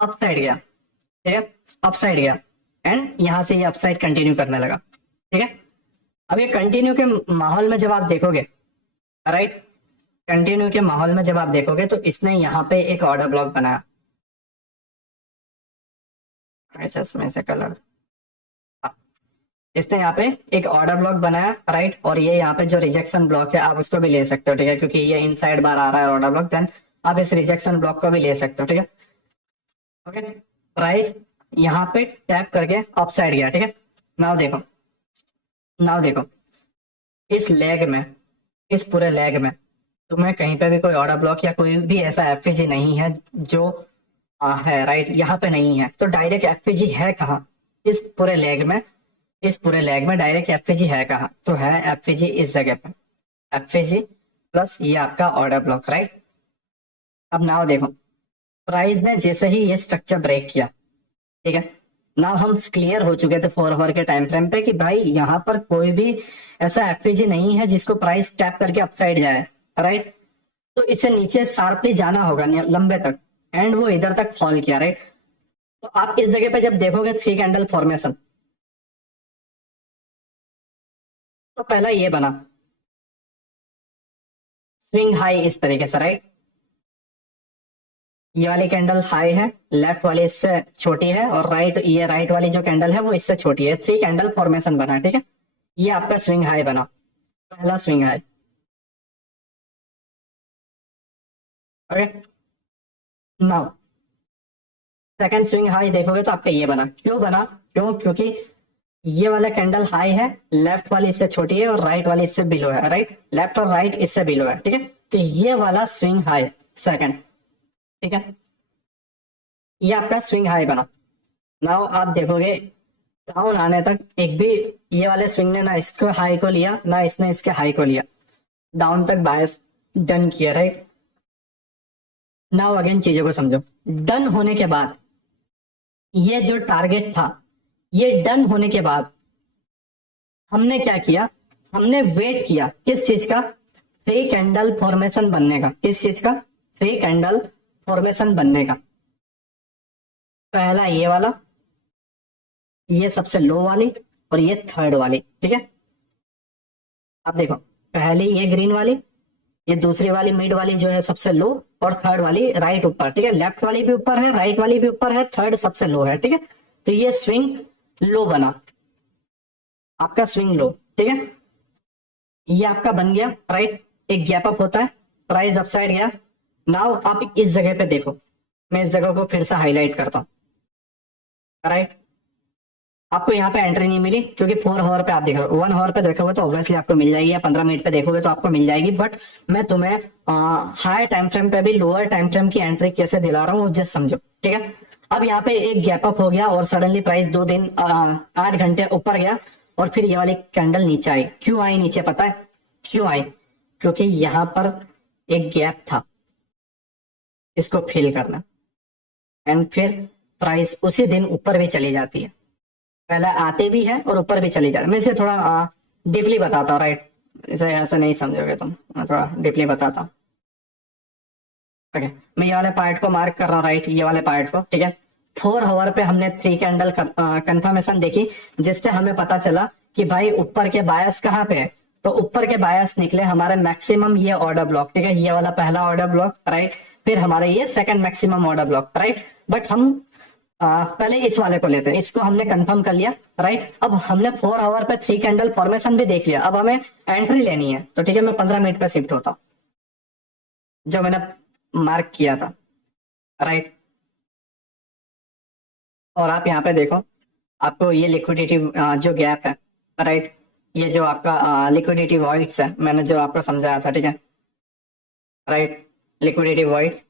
अप साइड गया, ठीक है, अप साइड गया एंड यहां से ये अप साइड कंटिन्यू करने लगा, ठीक है। अब ये कंटिन्यू के माहौल में जब आप देखोगे, राइट, कंटिन्यू के माहौल में जब आप देखोगे तो इसने यहाँ पे एक ऑर्डर ब्लॉक बनाया, चश्मे से कलर, इसने यहाँ पे एक ऑर्डर ब्लॉक बनाया, राइट। और ये यहाँ पे जो रिजेक्शन ब्लॉक है आप उसको भी ले सकते हो, ठीक है, क्योंकि ये इनसाइड बार आ रहा है ऑर्डर ब्लॉक, देन आप इस रिजेक्शन ब्लॉक को भी ले सकते हो, ठीक है। ओके, प्राइस यहाँ पे टैप करके अप साइड गया, ठीक है। नाउ देखो इस लेग में, इस पूरे लेग में तुम्हें कहीं पे भी कोई ऑर्डर ब्लॉक या कोई भी ऐसा एफपीजी नहीं है जो है, राइट, यहाँ पे नहीं है। तो डायरेक्ट एफपीजी है कहाँ, इस पूरे लेग में, इस पूरे लेग में डायरेक्ट एफपीजी है कहाँ, तो है एफपीजी इस जगह पे, एफपीजी प्लस ये आपका ऑर्डर ब्लॉक, राइट। अब नाउ देखो, प्राइस ने जैसे ही ये स्ट्रक्चर ब्रेक किया, ठीक है, नाउ हम क्लियर हो चुके थे 4 आवर के टाइम फ्रेम पे कि भाई यहाँ पर कोई भी ऐसा एफपीजी नहीं है जिसको प्राइस टैप करके अपसाइड जाए, राइट। तो इसे नीचे शार्पली जाना होगा लंबे तक एंड वो इधर तक फॉल किया, राइट। तो आप इस जगह पे जब देखोगे 3 कैंडल फॉर्मेशन, तो पहला ये बना स्विंग हाई इस तरीके से, राइट। ये वाली कैंडल हाई है, लेफ्ट वाली इससे छोटी है और राइट वाली जो कैंडल है वो इससे छोटी है। 3 कैंडल फॉर्मेशन बना, ठीक है। ये आपका स्विंग हाई बना, पहला swing high, okay. Now second swing high देखोगे तो आपका ये बना, क्योंकि ये वाला कैंडल हाई है, लेफ्ट वाली इससे छोटी है और राइट वाली इससे बिलो है, राइट, लेफ्ट और राइट इससे बिलो है, ठीक है। तो ये वाला स्विंग हाई सेकंड, ठीक है, ये आपका स्विंग हाई बना। नाउ आप देखोगे डाउन आने तक एक भी ये वाले स्विंग ने ना इसको हाई को लिया ना इसने इसके हाई को लिया, डाउन तक बायस डन किया, राइट। नाउ अगेन चीजों को समझो, डन होने के बाद ये जो टारगेट था, ये डन होने के बाद हमने क्या किया, हमने वेट किया किस चीज का, 3 कैंडल फॉर्मेशन बनने का, किस चीज का, 3 कैंडल फॉर्मेशन बनने का। पहला ये वाला, ये सबसे लो वाली और ये थर्ड वाली, ठीक है। अब देखो, पहली ये ग्रीन वाली, ये दूसरी वाली मिड वाली जो है सबसे लो और थर्ड वाली राइट ऊपर, ठीक है। लेफ्ट वाली भी ऊपर है, राइट वाली भी ऊपर है, थर्ड सबसे लो है, ठीक है। तो ये स्विंग लो बना, आपका स्विंग लो, ठीक है। ये आपका बन गया, राइट, एक गैप अप होता है, प्राइस अपसाइड गया। नाउ आप इस जगह पे देखो, मैं इस जगह को फिर से हाईलाइट करता हूं, राइट। आपको यहाँ पे एंट्री नहीं मिली क्योंकि 4 आवर पे आप देखो, 1 आवर पे देखोगे तो ऑब्वियसली आपको मिल जाएगी, या 15 मिनट पे देखोगे तो आपको मिल जाएगी। बट मैं तुम्हें हाई टाइम फ्रेम पे भी लोअर टाइम फ्रेम की एंट्री कैसे दिला रहा हूँ जस्ट समझो, ठीक है। अब यहाँ पे एक गैप अप हो गया और सडनली प्राइस 2 दिन 8 घंटे ऊपर गया और फिर ये वाली कैंडल नीचे आई। क्यों आई नीचे पता है क्यों आई, क्योंकि यहाँ पर एक गैप था, इसको फिल करना एंड फिर प्राइस उसी दिन ऊपर भी चली जाती है, पहले आते भी है और ऊपर भी चली जाती है। मैं इसे थोड़ा डीपली बताता हूँ, राइट। इसे ऐसे नहीं समझोगे तुम, मैं थोड़ा डीपली बताता हूँ। ओके, मैं ये वाले पार्ट को मार्क कर रहा हूँ, राइट, ये वाले पार्ट को, ठीक है। 4 आवर पे हमने 3 कैंडल कंफर्मेशन देखी, जिससे हमें पता चला कि भाई ऊपर के बायस कहाँ पे है। तो ऊपर के बायस निकले हमारे मैक्सिमम ये ऑर्डर ब्लॉक, ठीक है, ये वाला पहला ऑर्डर ब्लॉक, राइट। फिर हमारे ये second maximum order block, right. But हम पहले इस वाले को लेते हैं, इसको हमने कंफर्म कर लिया, राइट। अब हमने 4 आवर पे 3 कैंडल फॉर्मेशन भी देख लिया, अब हमें एंट्री लेनी है। तो ठीक है, मैं 15 मिनट पे शिफ्ट होता हूँ, जो मैंने मार्क किया था, राइट। और आप यहाँ पे देखो, आपको ये लिक्विडिटी जो गैप है, राइट, ये जो आपका लिक्विडिटी वॉइड्स है, मैंने जो आपको समझाया था, ठीक है, राइट, लिक्विडिटी वॉइड्स,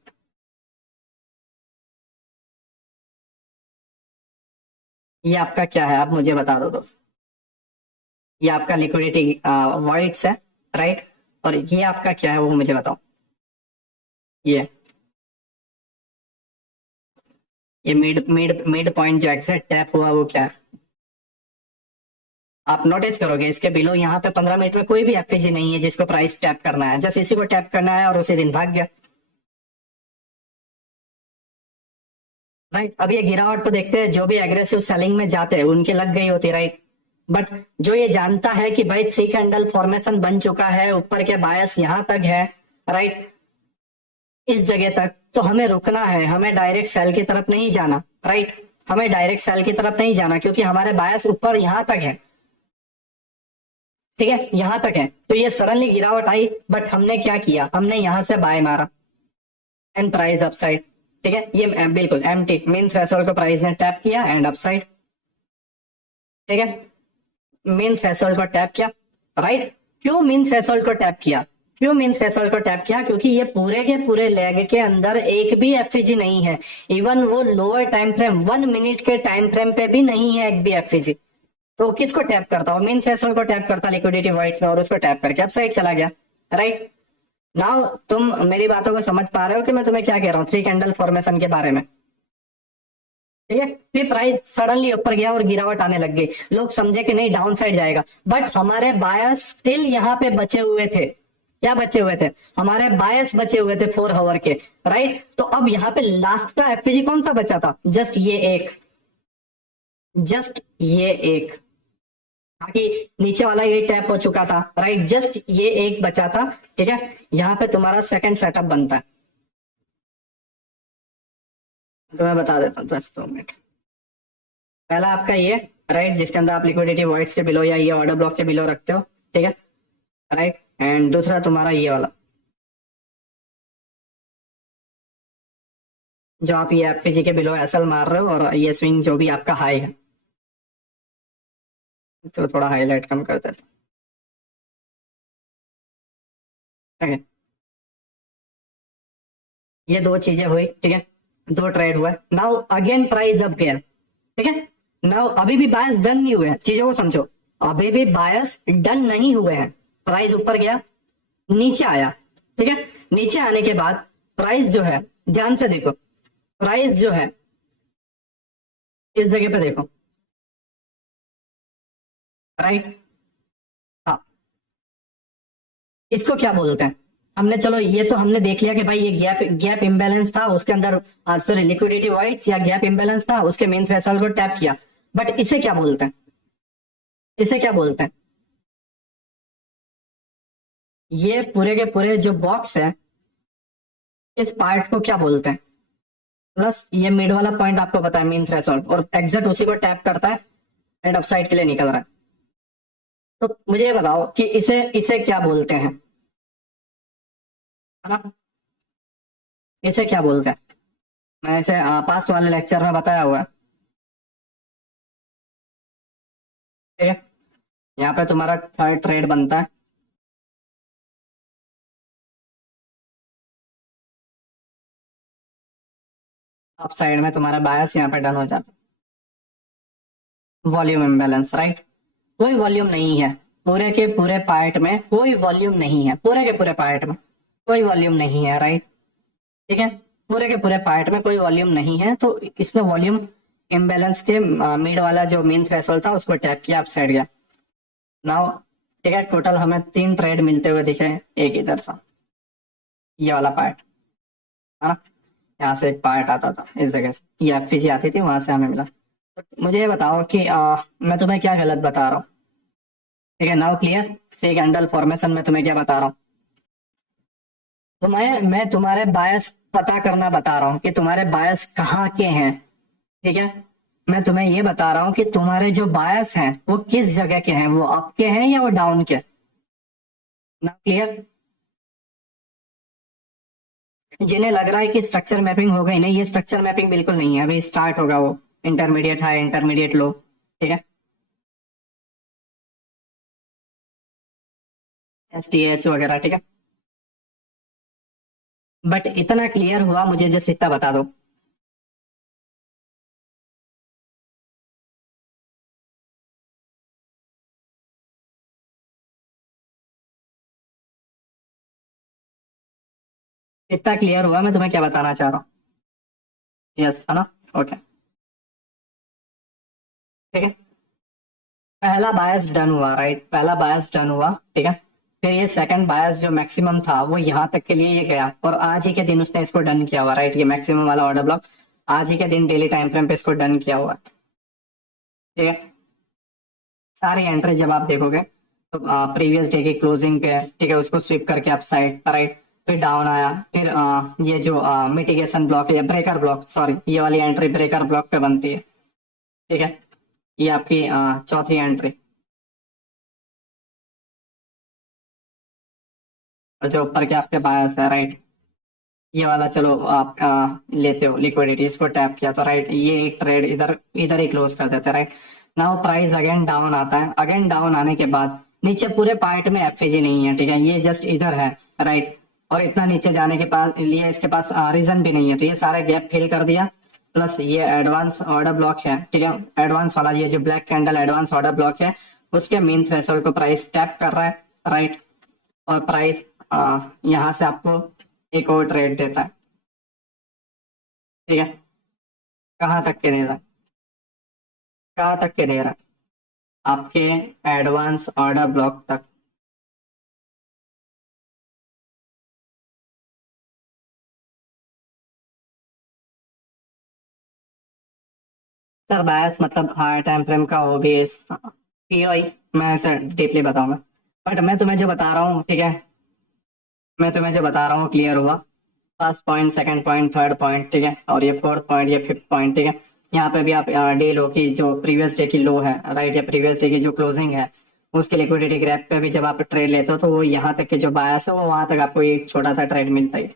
ये आपका क्या है, आप मुझे बता दो दोस्त। ये आपका लिक्विडिटी वॉइड्स है, राइट। और ये आपका क्या है वो मुझे बताओ। ये मिड मिड मिड पॉइंट जो एग्जैक्ट टैप हुआ वो क्या है, आप नोटिस करोगे इसके बिलो यहाँ पे 15 मिनट में कोई भी एफपीजी नहीं है जिसको प्राइस टैप करना है, जस्ट इसी को टैप करना है और उसी दिन भाग गया, राइट। अब ये गिरावट को देखते हैं, जो भी एग्रेसिव सेलिंग में जाते हैं उनकी लग गई होती, राइट। बट जो ये जानता है कि भाई 3 कैंडल फॉर्मेशन बन चुका है, ऊपर के बायस यहाँ तक है, राइट, इस जगह तक, तो हमें रुकना है, हमें डायरेक्ट सेल की तरफ नहीं जाना, राइट। हमें डायरेक्ट सेल की तरफ नहीं जाना, क्योंकि हमारे बायस ऊपर यहाँ तक है, ठीक है, यहां तक है। तो ये सडनली गिरावट आई, बट हमने क्या किया, हमने यहां से बाय मारा एंड प्राइस अपसाइड, ठीक है। ये बिल्कुल एम्प्टी मेन थ्रेशोल्ड को प्राइस ने टैप किया एंड अपसाइड, ठीक है। मेन थ्रेशोल्ड को टैप किया, राइट। क्यों मेन थ्रेशोल्ड को टैप किया, क्यों मेन थ्रेशोल्ड को टैप किया, क्योंकि ये पूरे के पूरे लेग के अंदर एक भी एफईजी नहीं है, इवन वो लोअर टाइम फ्रेम 1 मिनट के टाइम फ्रेम पे भी नहीं है एक भी एफईजी। तो किसको टैप करता हूँ, मेन थ्रेशोल्ड को टैप करता लिक्विडिटी वाइट्स में, और उसको टैप करके अपसाइड चला गया, राइट। नाउ तुम मेरी बातों को समझ पा रहे हो कि मैं तुम्हें क्या कह रहा हूँ 3 कैंडल फॉर्मेशन के बारे में, ठीक है। फिर प्राइस सडनली ऊपर गया और गिरावट आने लग गई, लोग समझे कि नहीं डाउन साइड जाएगा, बट हमारे बायस स्टिल यहाँ पे बचे हुए थे। क्या बचे हुए थे, हमारे बायस बचे हुए थे 4 आवर के, राइट। तो अब यहाँ पे लास्ट का एफपीजी कौन सा बचा था, जस्ट ये एक, जस्ट ये एक, बाकी नीचे वाला ये टैप हो चुका था, राइट, जस्ट ये एक बचा था, ठीक है। यहाँ पे तुम्हारा सेकंड सेटअप बनता है, तो मैं बता देता हूँ 10 मिनट। पहला आपका ये, राइट, जिसके अंदर आप लिक्विडिटी वॉइड्स के बिलो या ये ऑर्डर ब्लॉक के बिलो रखते हो, ठीक है, राइट। एंड दूसरा तुम्हारा ये वाला, जो आप ये एफपीजी के बिलो एसएल मार रहे हो, और ये स्विंग जो भी आपका हाई है, तो थोड़ा हाईलाइट कम कर देता हूं, ठीक है। ये दो चीजें हुई, ठीक है, दो ट्रेड हुआ, नाउ अगेन प्राइस अप गया, ठीक है। नाउ अभी भी बायस डन नहीं हुए हैं, चीजों को समझो, अभी भी बायस डन नहीं हुए हैं। प्राइस ऊपर गया, नीचे आया, ठीक है, नीचे आने के बाद प्राइस जो है, ध्यान से देखो, प्राइस जो है इस जगह पे देखो, राइट, हाँ, इसको क्या बोलते हैं, हमने चलो ये तो हमने देख लिया कि भाई ये गैप गैप इम्बैलेंस था, उसके अंदर सॉरी लिक्विडिटी वाइट्स या गैप इम्बैलेंस था, उसके मेन थ्रेशोल्ड को टैप किया। बट इसे क्या बोलते हैं, इसे क्या बोलते हैं, ये पूरे के पूरे जो बॉक्स है, इस पार्ट को क्या बोलते हैं, प्लस ये मिड वाला पॉइंट आपको पता है मेन थ्रेशोल्ड, और एग्जैक्ट उसी को टैप करता है एंड अपसाइड के लिए निकल रहा है। तो मुझे ये बताओ कि इसे इसे क्या बोलते हैं, है ना, इसे क्या बोलते हैं। मैं इसे पास्ट वाले लेक्चर में बताया हुआ है, ठीक है। यहाँ पे तुम्हारा थर्ड ट्रेड बनता है, अप साइड में तुम्हारा बायस यहाँ पे डन हो जाता है, वॉल्यूम इम्बैलेंस, राइट। कोई वॉल्यूम नहीं है, पूरे के पूरे पार्ट में कोई वॉल्यूम नहीं है, पूरे के पूरे पार्ट में कोई वॉल्यूम नहीं है, राइट, ठीक है। पूरे के पूरे पार्ट में कोई वॉल्यूम नहीं है, तो इसने वॉल्यूम इम्बैलेंस के मिड वाला जो मेन थ्रेशोल्ड था उसको टैप किया, अपसाइड गया। नाउ ठीक है, टोटल हमें 3 ट्रेड मिलते हुए दिखे, एक इधर सा ये वाला पार्ट है ना, यहाँ से एक पार्ट आता था इस जगह से, ये एफपीजी आती थी, वहां से हमें मिला। मुझे ये बताओ कि मैं तुम्हें क्या गलत बता रहा हूँ? ठीक है, नाउ क्लियर? एक कैंडल फॉर्मेशन में तुम्हें क्या बता रहा हूँ? मैं तुम्हारे बायस पता करना बता रहा हूँ कि तुम्हारे बायस कहाँ के हैं। ठीक है, मैं तुम्हें ये बता रहा हूँ कि तुम्हारे जो बायस हैं वो किस जगह के हैं, वो अप के हैं या वो डाउन के। ना क्लियर? जिन्हें लग रहा है कि स्ट्रक्चर मैपिंग हो गई, नहीं, ये स्ट्रक्चर मैपिंग बिल्कुल नहीं है, अभी स्टार्ट होगा वो। इंटरमीडिएट हाई, इंटरमीडिएट लो। ठीक है, एसटीएच वगैरह। ठीक है, बट इतना क्लियर हुआ मुझे, जस्ट इतना बता दो। इतना क्लियर हुआ मैं तुम्हें क्या बताना चाह रहा हूँ? यस है ना? ओके, ठीक है। पहला बायस डन हुआ, राइट, पहला बायस डन हुआ। ठीक है, फिर ये सेकंड बायस जो मैक्सिमम था वो यहाँ तक के लिए ये गया, और आज ही के दिन उसने इसको डन किया हुआ, राइट, ये मैक्सिमम वाला ऑर्डर ब्लॉक आज ही के दिन डेली टाइम फ्रेम पे इसको डन किया हुआ। ठीक है, सारी एंट्री जब आप देखोगे तो प्रीवियस डे की क्लोजिंग पे है, ठीक है, उसको स्विप करके अप साइड, राइट, फिर डाउन आया, फिर ये जो मिटिगेशन ब्लॉक या ब्रेकर ब्लॉक, सॉरी, ये वाली एंट्री ब्रेकर ब्लॉक पे बनती है। ठीक है, ये आपकी चौथी एंट्री। और जो ऊपर के आपके बायस है, राइट, ये वाला चलो आप लेते हो लिक्विडिटी, इसको टैप किया तो राइट, ये एक ट्रेड इधर इधर ही क्लोज कर देते हैं, right. Now price again down आता है, अगेन डाउन आने के बाद नीचे पूरे पार्ट में एफएजी नहीं है, ठीक है, ये जस्ट इधर है, राइट, और इतना नीचे जाने के पास लिए इसके पास रीजन भी नहीं है, तो ये सारा गैप फिल कर दिया। प्लस ये एडवांस ऑर्डर ब्लॉक है, ठीक है, एडवांस वाला ये जो black candle advance order block है, उसके मेन थ्रेशोल्ड को प्राइस टैप कर रहा है, राइट, और प्राइस यहाँ से आपको एक और ट्रेड देता है। ठीक है, कहाँ तक के दे रहा है? कहाँ तक के दे रहा है? आपके एडवांस ऑर्डर ब्लॉक तक। सर बायस मतलब हाई टाइम फ्रेम का हो भी पीओई, मैं ऐसे डीपली बताऊंगा, बट मैं तुम्हें जो बता रहा हूँ, ठीक है, मैं तुम्हें जो बता रहा हूँ क्लियर हुआ। First point, second point, third point, ठीक है, और ये फोर्थ पॉइंट, ये फिफ्थ पॉइंट। ठीक है, यहाँ पे भी आप डे लो की जो प्रीवियस डे की लो है, राइट, या प्रीवियस डे की जो क्लोजिंग है उसके लिक्विडिटी ग्रैप पे भी जब आप ट्रेड लेते हो तो वो यहाँ तक के जो बायस है वो वहां तक आपको एक छोटा सा ट्रेड मिलता है।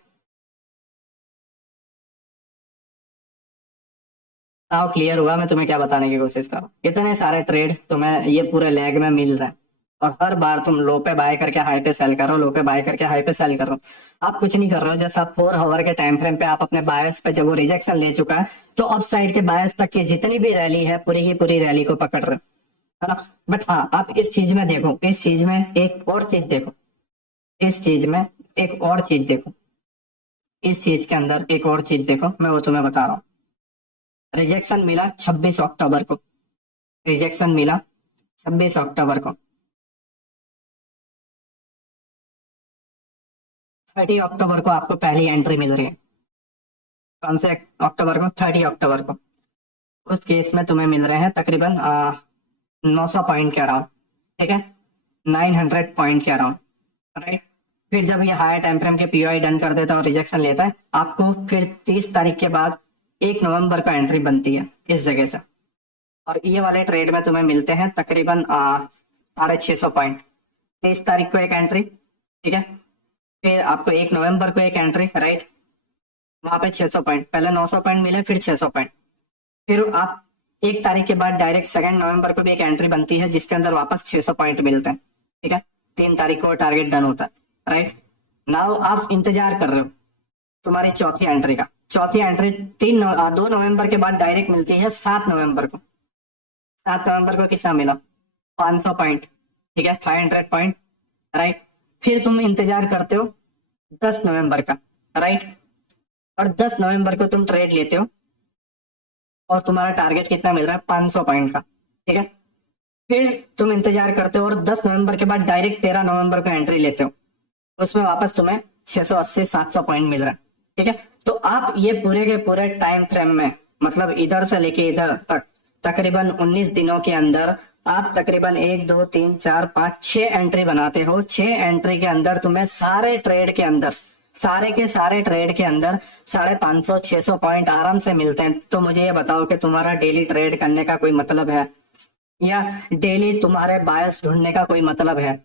आओ क्लियर हुआ मैं तुम्हें क्या बताने की कोशिश कर रहा हूँ? इतने सारे ट्रेड तुम्हें ये पूरे लैग में मिल रहे हैं, और हर बार तुम लो पे बाय करके हाई पे सेल कर रहे हो, लो पे बाय करके हाई पे सेल कर रहे हो। आप कुछ नहीं कर रहे हो, जैसे आप 4 आवर के टाइम फ्रेम पे आप अपने बायस पे जब वो रिजेक्शन ले चुका है तो अप साइड के बायस तक की जितनी भी रैली है पूरी की पूरी रैली को पकड़ रहे हो, है ना। बट हाँ, आप इस चीज में देखो, इस चीज में एक और चीज देखो, इस चीज में एक और चीज देखो, इस चीज के अंदर एक और चीज देखो, मैं वो तुम्हें बता रहा हूँ। रिजेक्शन मिला 26 अक्टूबर को, रिजेक्शन मिला 26 अक्टूबर को, 30 अक्टूबर को आपको पहली एंट्री मिल रही है। कौन से अक्टूबर को? 30 अक्टूबर को। उस केस में तुम्हें मिल रहे हैं तकरीबन 900 पॉइंट के अराउंड, ठीक है, 900 पॉइंट के अराउंड, राइट। फिर जब ये हायर टाइम फ्रेम के पीओआई डन कर देता है और रिजेक्शन लेता है, आपको फिर 30 तारीख के बाद 1 नवंबर को एंट्री बनती है इस जगह से, और ये वाले ट्रेड में तुम्हें मिलते हैं तकरीबन 650 पॉइंट। 30 तारीख को एक एंट्री, ठीक है, फिर आपको 1 नवंबर को एक एंट्री, राइट, वहां पे 600 पॉइंट, पहले 900 पॉइंट मिले फिर 600 पॉइंट, फिर आप 1 तारीख के बाद डायरेक्ट 2 नवंबर को भी एक एंट्री बनती है जिसके अंदर वापस 600 पॉइंट मिलते हैं। ठीक है, 3 तारीख को टारगेट डन होता है, राइट। नाउ आप इंतजार कर रहे हो तुम्हारी चौथी एंट्री का। चौथी एंट्री 2 नवंबर के बाद डायरेक्ट मिलती है 7 नवंबर को। 7 नवंबर को कितना मिला? 500 पॉइंट, ठीक है, 500 पॉइंट, राइट। फिर तुम इंतजार करते हो 10 नवंबर का, राइट, और 10 नवंबर को तुम ट्रेड लेते हो और तुम्हारा टारगेट कितना मिल रहा है, 500 पॉइंट का, ठीक है। फिर तुम इंतजार करते हो और 10 नवंबर के बाद डायरेक्ट 13 नवंबर को एंट्री लेते हो, उसमें वापस तुम्हें 680-700 पॉइंट मिल रहा है, ठीक है। तो आप ये पूरे के पूरे टाइम फ्रेम में, मतलब इधर से लेके इधर तक तकरीबन 19 दिनों के अंदर आप तकरीबन 1 2 3 4 5 6 एंट्री बनाते हो। 6 एंट्री के अंदर तुम्हें सारे ट्रेड के अंदर, सारे के सारे ट्रेड के अंदर 550-600 पॉइंट आराम से मिलते हैं। तो मुझे ये बताओ कि तुम्हारा डेली ट्रेड करने का कोई मतलब है, या डेली तुम्हारे बायस ढूंढने का कोई मतलब है?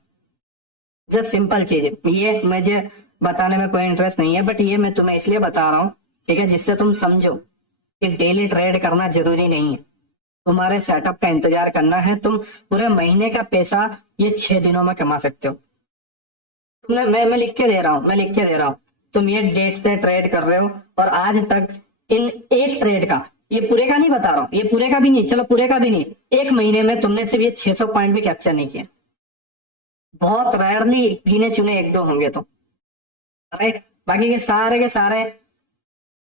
जस्ट सिंपल चीज है ये, मुझे बताने में कोई इंटरेस्ट नहीं है, बट ये मैं तुम्हें इसलिए बता रहा हूँ, ठीक है, जिससे तुम समझो कि डेली ट्रेड करना जरूरी नहीं है, तुम्हारे सेटअप का इंतजार करना है। तुम पूरे महीने का पैसा ये 6 दिनों में कमा सकते हो। तुमने, मैं लिख के दे रहा हूँ, मैं लिख के दे रहा हूँ। तुम ये डेट से ट्रेड कर रहे हो और आज तक इन एक ट्रेड का, ये पूरे का नहीं बता रहा हूँ, ये पूरे का भी नहीं, चलो पूरे का भी नहीं, एक महीने में तुमने सिर्फ ये 600 पॉइंट भी कैप्चर नहीं किए। बहुत रेयरली गिने चुने 1 2 होंगे तो, राइट। बाकी के सारे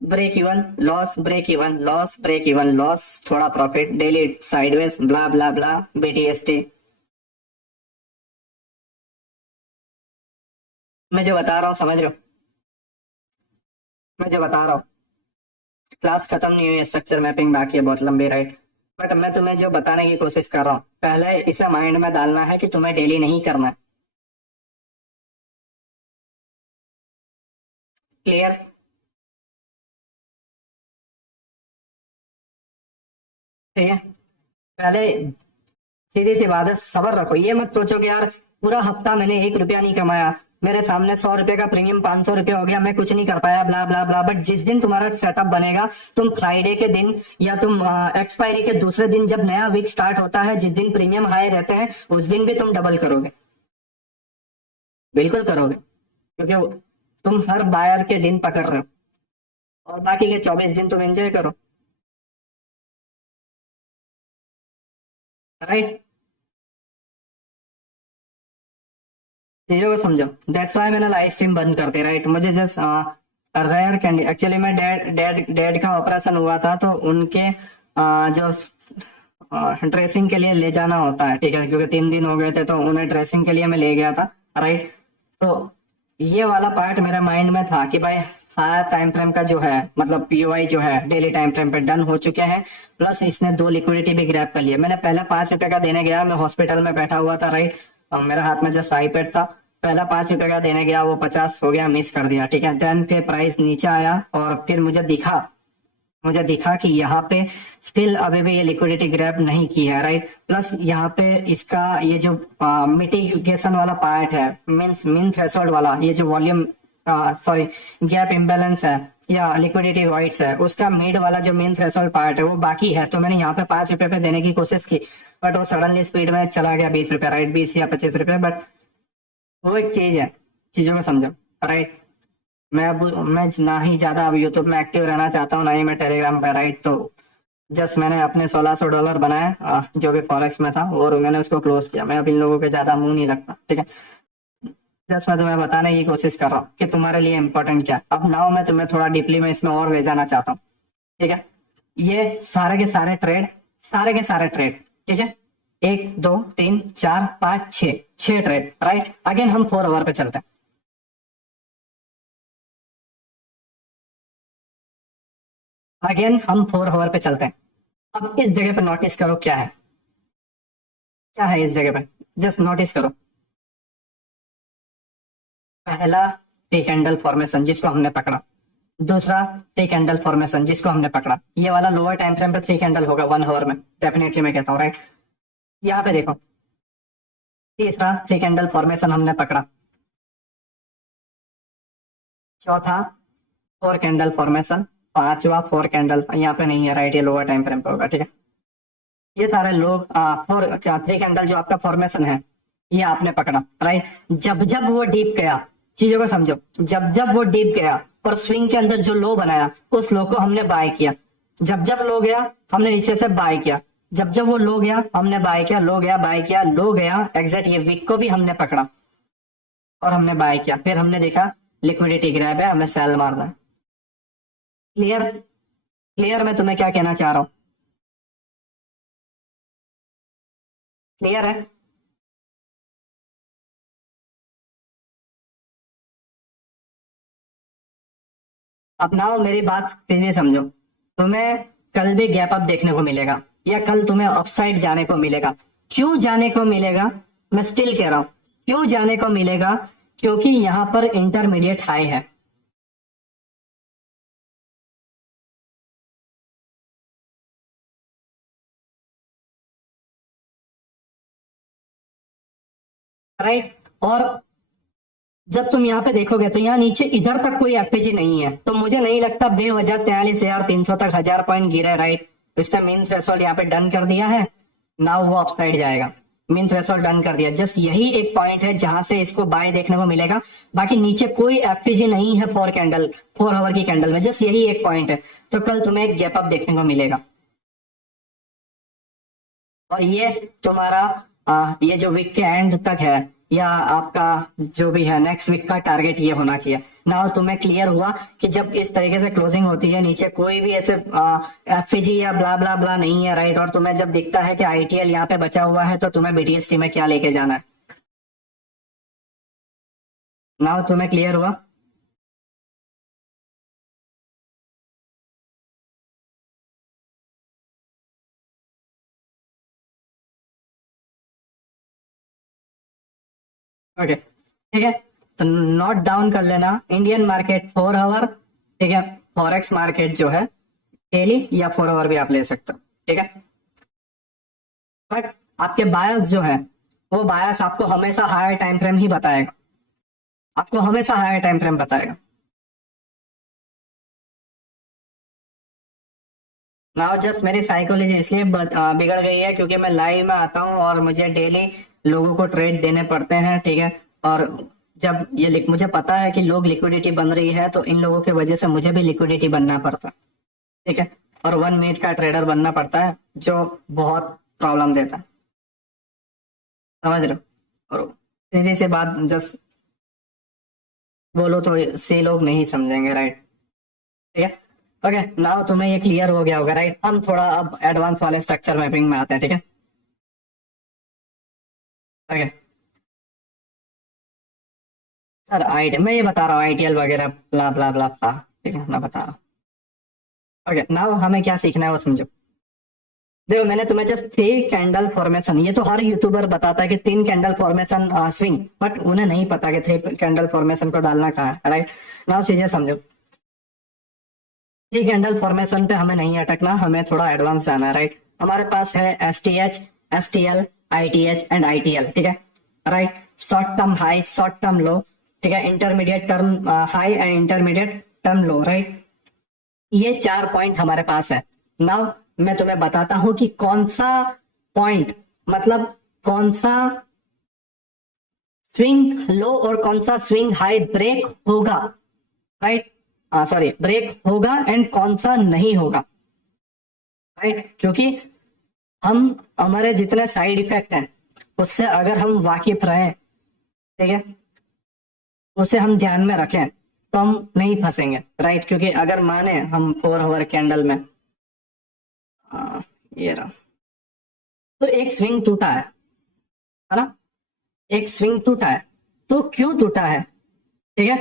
break even loss, break even loss, break even loss, थोड़ा profit, daily sideways, blah blah blah, BTST. मैं जो बता रहा हूँ समझ रहे हो, मैं जो बता रहा हूँ। क्लास खत्म नहीं हुई, स्ट्रक्चर मैपिंग बाकी है बहुत लंबी, राइट। बट मैं तुम्हें जो बताने की कोशिश कर रहा हूँ, पहले इसे माइंड में डालना है कि तुम्हें डेली नहीं करना है। क्लियर? ठीक है। पहले सीधी सी बात है, सबर रखो। ये मत सोचो कि यार पूरा हफ्ता मैंने 1 रुपया नहीं कमाया, मेरे सामने 100 रुपए का प्रीमियम 500 रुपया हो गया, मैं कुछ नहीं कर पाया, ब्ला ब्ला ब्ला। बट जिस दिन तुम्हारा सेटअप बनेगा, तुम फ्राइडे के दिन या तुम एक्सपायरी के दूसरे दिन, जब नया वीक स्टार्ट होता है, जिस दिन प्रीमियम हाई रहते हैं, उस दिन भी तुम डबल करोगे, बिल्कुल करोगे, क्योंकि तुम हर बायर के दिन पकड़ रहे हो और बाकी के 24 दिन तुम एंजॉय करो, राइट। चीजों को समझो। दैट्स वाई मैंने लाइव स्ट्रीम बंद कर दी, राइट। मुझे जस्ट रेयर कैंडी, एक्चुअली मैं डैड डैड डैड का ऑपरेशन हुआ था, तो उनके जो ड्रेसिंग के लिए ले जाना होता है, ठीक है, क्योंकि 3 दिन हो गए थे, तो उन्हें ड्रेसिंग के लिए मैं ले गया था, राइट। तो ये वाला पार्ट मेरे माइंड में था कि भाई हाँ, टाइम फ्रेम का जो है, मतलब पीओआई जो है डेली टाइम फ्रेम पे डन हो चुके हैं, प्लस इसने 2 लिक्विडिटी भी ग्रैब कर लिया। मैंने पहले 5 रुपए का देने गया, मैं हॉस्पिटल में बैठा हुआ था, राइट। मेरा हाथ में जस्ट आईपैड था, पहला 5 रुपए का देने गया, वो 50 हो गया, मिस कर दिया, ठीक है। देन फिर प्राइस नीचे आया और फिर मुझे दिखा कि यहाँ पे स्टिल अभी भी ये लिक्विडिटी ग्रैब नहीं की है, राइट। प्लस यहाँ पे इसका ये जो मिटिगेशन वाला पार्ट है, मीन्स मीन थ्रेशोल्ड वाला, ये जो वॉल्यूम सॉरी गैप इम्बेलेंस है या लिक्विडिटी वाइट्स है, उसका मिड वाला जो मेन थ्रेशोल्ड पार्ट है वो बाकी है। तो मैंने यहाँ पे 5 रुपए पे देने की कोशिश की, बट वो सडनली स्पीड में चला गया 20 रुपए, राइट, 20 या 25 रुपए। बट वो एक चीज है, चीजों को समझो, राइट। मैं ना ही ज्यादा अब यूट्यूब में एक्टिव रहना चाहता हूँ, ना ही मैं टेलीग्राम पे, राइट। तो जस्ट मैंने अपने $1600 बनाए, जो भी फॉरेक्स में था, और मैंने उसको क्लोज किया। मैं अब इन लोगों के ज्यादा मुंह नहीं लगता, ठीक है। जस्ट मैं तुम्हें बताने की कोशिश कर रहा हूँ कि तुम्हारे लिए इंपॉर्टेंट क्या है। अब नाउ मैं तुम्हें थोड़ा डीपली में इसमें और ले जाना चाहता हूँ, ठीक है। ये सारे के सारे ट्रेड, ठीक है, 1 2 3 4 5 6 ट्रेड, राइट। अगेन हम 4 आवर पे चलते हैं। अगेन हम 4 आवर पे चलते हैं। अब इस जगह पे नोटिस करो क्या है, क्या है इस जगह पे, जस्ट नोटिस करो। पहला टी कैंडल फॉर्मेशन जिसको हमने पकड़ा, दूसरा टी कैंडल फॉर्मेशन जिसको हमने पकड़ा, ये वाला लोअर टाइम फ्रेम पे 3 कैंडल होगा 1 आवर में, डेफिनेटली मैं कहता हूँ, राइट। यहाँ पे देखो, तीसरा 3 कैंडल फॉर्मेशन हमने पकड़ा, चौथा 4 कैंडल फॉर्मेशन, पांचवा 4 कैंडल यहाँ पे नहीं है, राइट, ये लोअर टाइम फ्रेम पे होगा, ठीक है। ये सारे लोग 3 कैंडल जो आपका फॉर्मेशन है, ये आपने पकड़ा, राइट। जब जब वो डीप गया, चीजों को समझो, जब जब वो डीप गया और स्विंग के अंदर जो लो बनाया, उस लो को हमने बाय किया। जब जब लो गया, हमने नीचे से बाय किया। जब जब वो लो गया, हमने बाय किया, लो गया, बाय किया, लो गया, एग्जैक्ट ये वीक को भी हमने पकड़ा और हमने बाय किया। फिर हमने देखा लिक्विडिटी ग्रैब है, हमें सेल मारना है। क्लियर? क्लियर? मैं तुम्हें क्या कहना चाह रहा हूँ, क्लियर है? अब ना मेरी बात सीधे समझो। तुम्हें कल भी गैप अप देखने को मिलेगा, या कल तुम्हें अपसाइड जाने को मिलेगा। क्यों जाने को मिलेगा? मैं स्टिल कह रहा हूं, क्यों जाने को मिलेगा? क्योंकि यहां पर इंटरमीडिएट हाई है। राइट। और जब तुम यहाँ पे देखोगे तो यहाँ नीचे इधर तक कोई एफपीजी नहीं है, तो मुझे नहीं लगता बेवजह 43,300 तक 1000 पॉइंट गिरे। राइट। इसने मीन थ्रेशोल्ड यहाँ पे डन कर दिया है। नाउ वो अपसाइड जाएगा। मीन थ्रेशोल्ड डन कर दिया, जस्ट यही एक पॉइंट है जहां से इसको बाय देखने को मिलेगा। बाकी नीचे कोई एफपीजी नहीं है 4 आवर की कैंडल में, जस्ट यही एक पॉइंट है। तो कल तुम्हें एक गैप अप देखने को मिलेगा। और ये तुम्हारा ये जो वीक के एंड तक है, या आपका जो भी है नेक्स्ट वीक का टारगेट ये होना चाहिए ना। तुम्हें क्लियर हुआ कि जब इस तरीके से क्लोजिंग होती है, नीचे कोई भी ऐसे एफजी या ब्ला ब्ला ब्ला नहीं है। राइट। और तुम्हें जब दिखता है कि आईटीएल यहाँ पे बचा हुआ है, तो तुम्हें बीटीएसटी में क्या लेके जाना है ना। तुम्हें क्लियर हुआ? ओके, ठीक है। तो नोट डाउन कर लेना, इंडियन मार्केट 4 आवर, ठीक है। फॉरेक्स मार्केट जो है डेली या 4 आवर भी आप ले सकते हो, ठीक है। बट आपके बायस जो है, वो बायस आपको हमेशा हायर टाइम फ्रेम ही बताएगा, आपको हमेशा हायर टाइम फ्रेम बताएगा। नाउ जस्ट मेरी साइकोलॉजी इसलिए बिगड़ गई है क्योंकि मैं लाइव में आता हूँ और मुझे डेली लोगों को ट्रेड देने पड़ते हैं, ठीक है। और जब ये मुझे पता है कि लोग लिक्विडिटी बन रही है, तो इन लोगों की वजह से मुझे भी लिक्विडिटी बनना पड़ता है, ठीक है। और 1 मिनट का ट्रेडर बनना पड़ता है, जो बहुत प्रॉब्लम देता है, समझ रहे हो? और सीधी सी बात जस्ट बोलो तो से लोग नहीं समझेंगे, राइट। ठीक है। ओके, नाउ तुम्हें ये क्लियर हो गया होगा, राइट। हम थोड़ा अब एडवांस वाले स्ट्रक्चर मैपिंग में आते हैं, ठीक है। ओके सर, आई मैं ये बता रहा हूँ आईटीएल वगैरह ब्ला ब्ला ब्ला ब्ला, ठीक है, मैं बता रहा हूँ। ओके, नाउ हमें क्या सीखना है वो समझो। देखो, मैंने तुम्हें जस्ट 3 कैंडल फॉर्मेशन, ये तो हर यूट्यूबर बताता है कि 3 कैंडल फॉर्मेशन स्विंग, बट उन्हें नहीं पता कि 3 कैंडल फॉर्मेशन को डालना कहाँ है, राइट। नाउ सीधे समझो, 3 कैंडल फॉर्मेशन पे हमें नहीं अटकना, हमें थोड़ा एडवांस जाना है, राइट। हमारे पास है STH, STL, ITH and ITL, ठीक है, right. Short term high, short term लो, ठीक है। Intermediate term high and intermediate term low, right. ये 4 पॉइंट हमारे पास है। नाउ मैं तुम्हें बताता हूं कि कौन सा पॉइंट, मतलब कौन सा स्विंग लो और कौन सा स्विंग हाई ब्रेक होगा, राइट। सॉरी, ब्रेक होगा एंड कौन सा नहीं होगा, राइट। क्योंकि हम, हमारे जितने साइड इफेक्ट हैं उससे अगर हम वाकिफ रहें, ठीक है, उसे हम ध्यान में रखें, तो हम नहीं फंसेंगे, राइट। क्योंकि अगर माने हम 4 आवर कैंडल में ये रहा, तो एक स्विंग टूटा है ना, एक स्विंग टूटा है। तो क्यों टूटा है, ठीक है,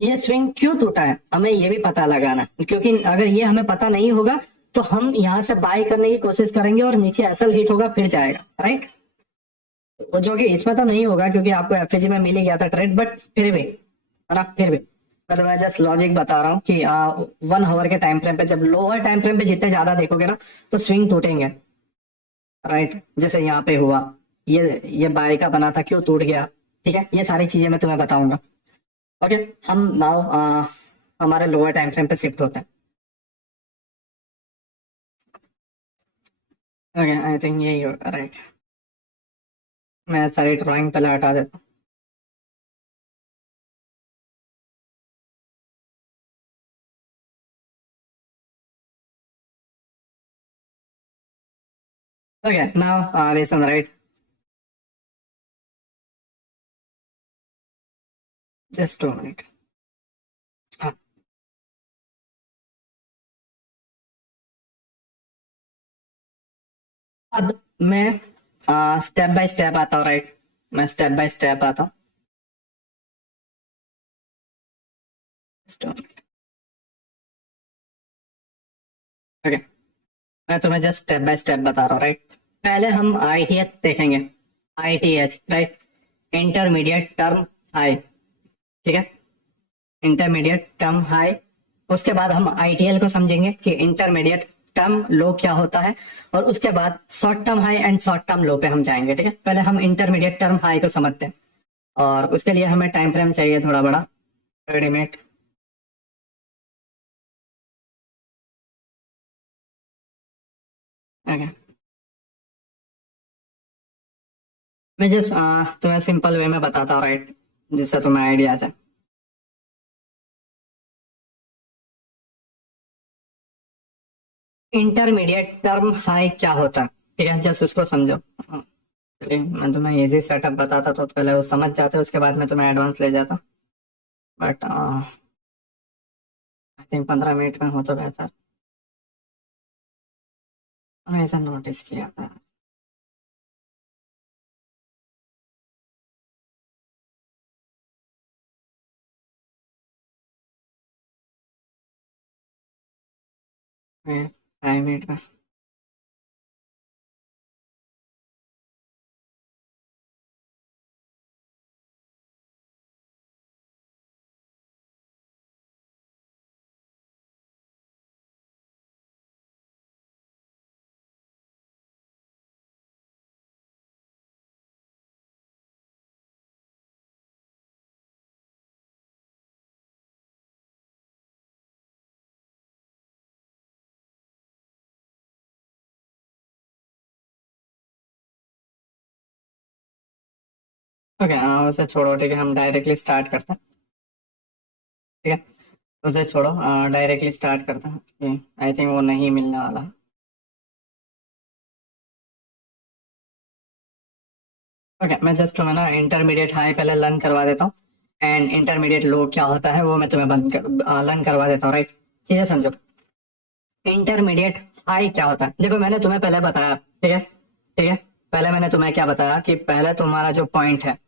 ये स्विंग क्यों टूटा है हमें ये भी पता लगाना है। क्योंकि अगर ये हमें पता नहीं होगा, तो हम यहां से बाय करने की कोशिश करेंगे और नीचे असल हिट होगा फिर जाएगा, राइट। वो जो कि इसमें तो नहीं होगा क्योंकि आपको एफएजी में मिल ही गया था ट्रेड, बट फिर भी, है ना, फिर भी मैं तुम्हें जस्ट लॉजिक बता रहा हूँ कि 1 आवर के टाइम फ्रेम पे, जब लोअर टाइम फ्रेम पे जितने ज्यादा देखोगे ना, तो स्विंग टूटेंगे, राइट। जैसे यहाँ पे हुआ, ये बाय का बना था, क्यों टूट गया, ठीक है। ये सारी चीजें मैं तुम्हें बताऊंगा। ओके, हम नाउ हमारे लोअर टाइम फ्रेम पे शिफ्ट होते हैं। ओके, आई थिंक यही होगा, राइट। मैं सारी ड्राइंग पहले हटा देता हूँ। Okay, now listen, right, just 2 minute. हाँ, अब मैं स्टेप बाय स्टेप आता हूँ, राइट। मैं स्टेप बाय स्टेप आता हूँ। ओके, मैं तुम्हें जस्ट स्टेप बाय स्टेप बता रहा हूँ, राइट। पहले हम आईटीएच देखेंगे, ITH, right, intermediate term high, ठीक है, इंटरमीडिएट टर्म हाई। उसके बाद हम आईटीएल को समझेंगे कि इंटरमीडिएट टर्म लो क्या होता है, और उसके बाद short term high and short term लो पे हम जाएंगे, ठीक है। पहले हम इंटरमीडिएट टर्म हाई को समझते हैं, और उसके लिए हमें टाइम फ्रेम चाहिए थोड़ा बड़ा, 30 मिनट। ओके, मैं जस्ट तुम्हें सिंपल वे में बताता हूँ, राइट, जिससे तुम्हें आइडिया आ जाए। इंटरमीडिएट टर्म हाई क्या होता है, ठीक है, जस्ट उसको समझो। चलिए, मैं तुम्हें इजी सेटअप बताता तो पहले वो समझ जाते, उसके बाद मैं तुम्हें एडवांस ले जाता, बट आई थिंक 15 मिनट में हो तो बेहतर। मैंने ऐसा नोटिस किया था। मैं 5 मिनट में। ओके, उसे छोड़ो, ठीक है, हम डायरेक्टली स्टार्ट करते हैं, ठीक है, उसे छोड़ो, डायरेक्टली स्टार्ट करते हैं। आई थिंक वो नहीं मिलने वाला है। ओके, मैं जस्ट तुम्हें ना इंटरमीडिएट हाई पहले लर्न करवा देता हूँ, एंड इंटरमीडिएट लो क्या होता है वो मैं तुम्हें लर्न करवा देता हूँ, राइट। चीजें समझो, इंटरमीडिएट हाई क्या होता है। देखो, मैंने तुम्हें पहले बताया, ठीक है, ठीक है, पहले मैंने तुम्हें क्या बताया कि पहले तुम्हारा जो पॉइंट है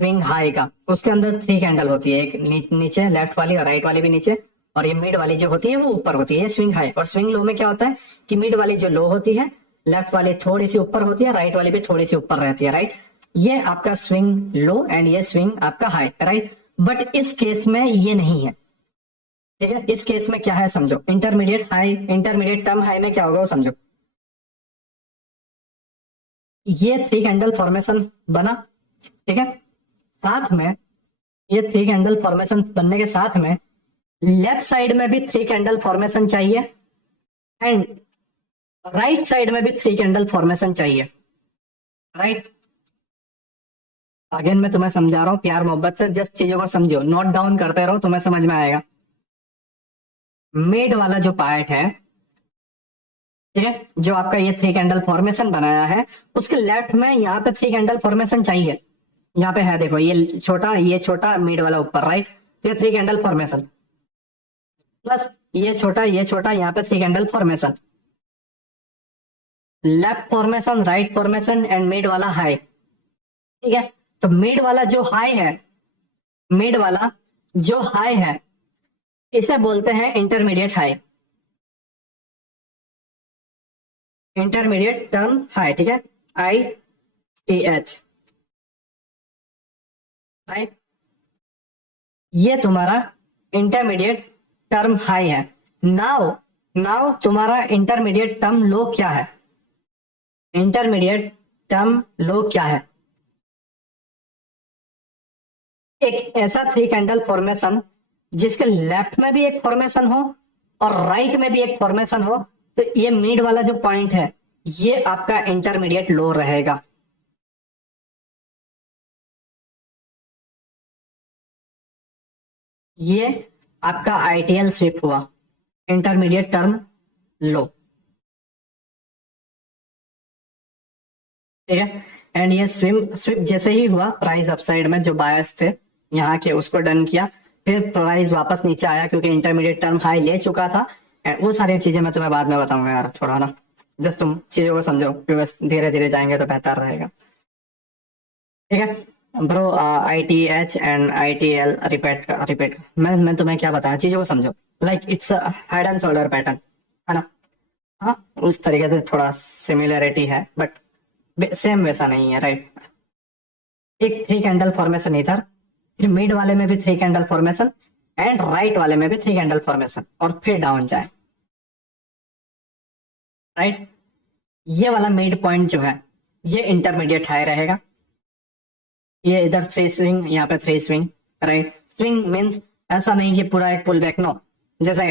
स्विंग हाई का, उसके अंदर 3 कैंडल होती है, एक नीचे लेफ्ट वाली और राइट वाली भी नीचे, और ये मिड वाली जो होती है वो ऊपर होती है, ये स्विंग हाई। और स्विंग लो में क्या होता है कि मिड वाली जो लो होती है, लेफ्ट वाली थोड़ी सी ऊपर होती है, राइट वाली भी थोड़ी सी ऊपर रहती है, राइट। ये आपका स्विंग लो एंड ये स्विंग आपका हाई, राइट। बट इस केस में ये नहीं है, ठीक है। इस केस में क्या है समझो, intermediate high, intermediate term high में क्या होगा वो समझो। ये 3 कैंडल फॉर्मेशन बना, ठीक है, साथ में ये 3 कैंडल फॉर्मेशन बनने के साथ में लेफ्ट साइड में भी 3 कैंडल फॉर्मेशन चाहिए, एंड राइट साइड में भी 3 कैंडल फॉर्मेशन चाहिए, राइट। अगेन मैं तुम्हें समझा रहा हूँ प्यार मोहब्बत से, जस्ट चीजों को समझो, नोट डाउन करते रहो, तुम्हें समझ में आएगा। मिड वाला जो पार्ट है, ठीक है, जो आपका ये 3 कैंडल फॉर्मेशन बनाया है, उसके लेफ्ट में यहाँ पे 3 कैंडल फॉर्मेशन चाहिए। यहाँ पे है, देखो, ये छोटा मिड वाला ऊपर, राइट। ये 3 कैंडल फॉर्मेशन प्लस ये छोटा यहाँ पे 3 candle formation, left formation, right formation and mid वाला हाई, ठीक है। तो मिड वाला जो हाई है, मिड वाला जो हाई है, इसे बोलते हैं intermediate high, intermediate term high, ठीक है, ITH, राइट। ये तुम्हारा इंटरमीडिएट टर्म हाई है। नाउ नाउ तुम्हारा इंटरमीडिएट टर्म लो क्या है, इंटरमीडिएट टर्म लो क्या है। एक ऐसा 3 कैंडल फॉर्मेशन जिसके लेफ्ट में भी एक फॉर्मेशन हो और राइट में भी एक फॉर्मेशन हो, तो ये मिड वाला जो पॉइंट है ये आपका इंटरमीडिएट लो रहेगा। ये आपका आईटीएल स्विप हुआ, इंटरमीडिएट टर्म लो, ठीक है। एंड ये स्विप जैसे ही हुआ, प्राइस अपसाइड में जो बायस थे यहाँ के उसको डन किया, फिर प्राइस वापस नीचे आया क्योंकि इंटरमीडिएट टर्म हाई ले चुका था। And वो सारी चीजें मैं तुम्हें बाद में बताऊंगा यार, छोड़ा ना। जस्ट तुम चीजों को समझो, क्योंकि धीरे धीरे जाएंगे तो बेहतर रहेगा। ठीक है bro, I T H and I T L repeat मैं तुम्हें क्या बताया, चीजों को समझो। Like its head and shoulder pattern, है ना। हाँ, उस तरीके से थोड़ा सिमिलरिटी है, बट सेम वैसा नहीं है, राइट। एक थ्री कैंडल फॉर्मेशन इधर, फिर मिड वाले में भी three candle formation, and right वाले में भी थ्री कैंडल फॉर्मेशन, और फिर डाउन जाए, राइट। ये वाला मिड पॉइंट जो है ये इंटरमीडिएट हाई रहेगा। ये इधर थ्री स्विंग, यहाँ पे three swing, right. Swing means ऐसा नहीं कि पूरा एक पुल बैक, नो। जैसे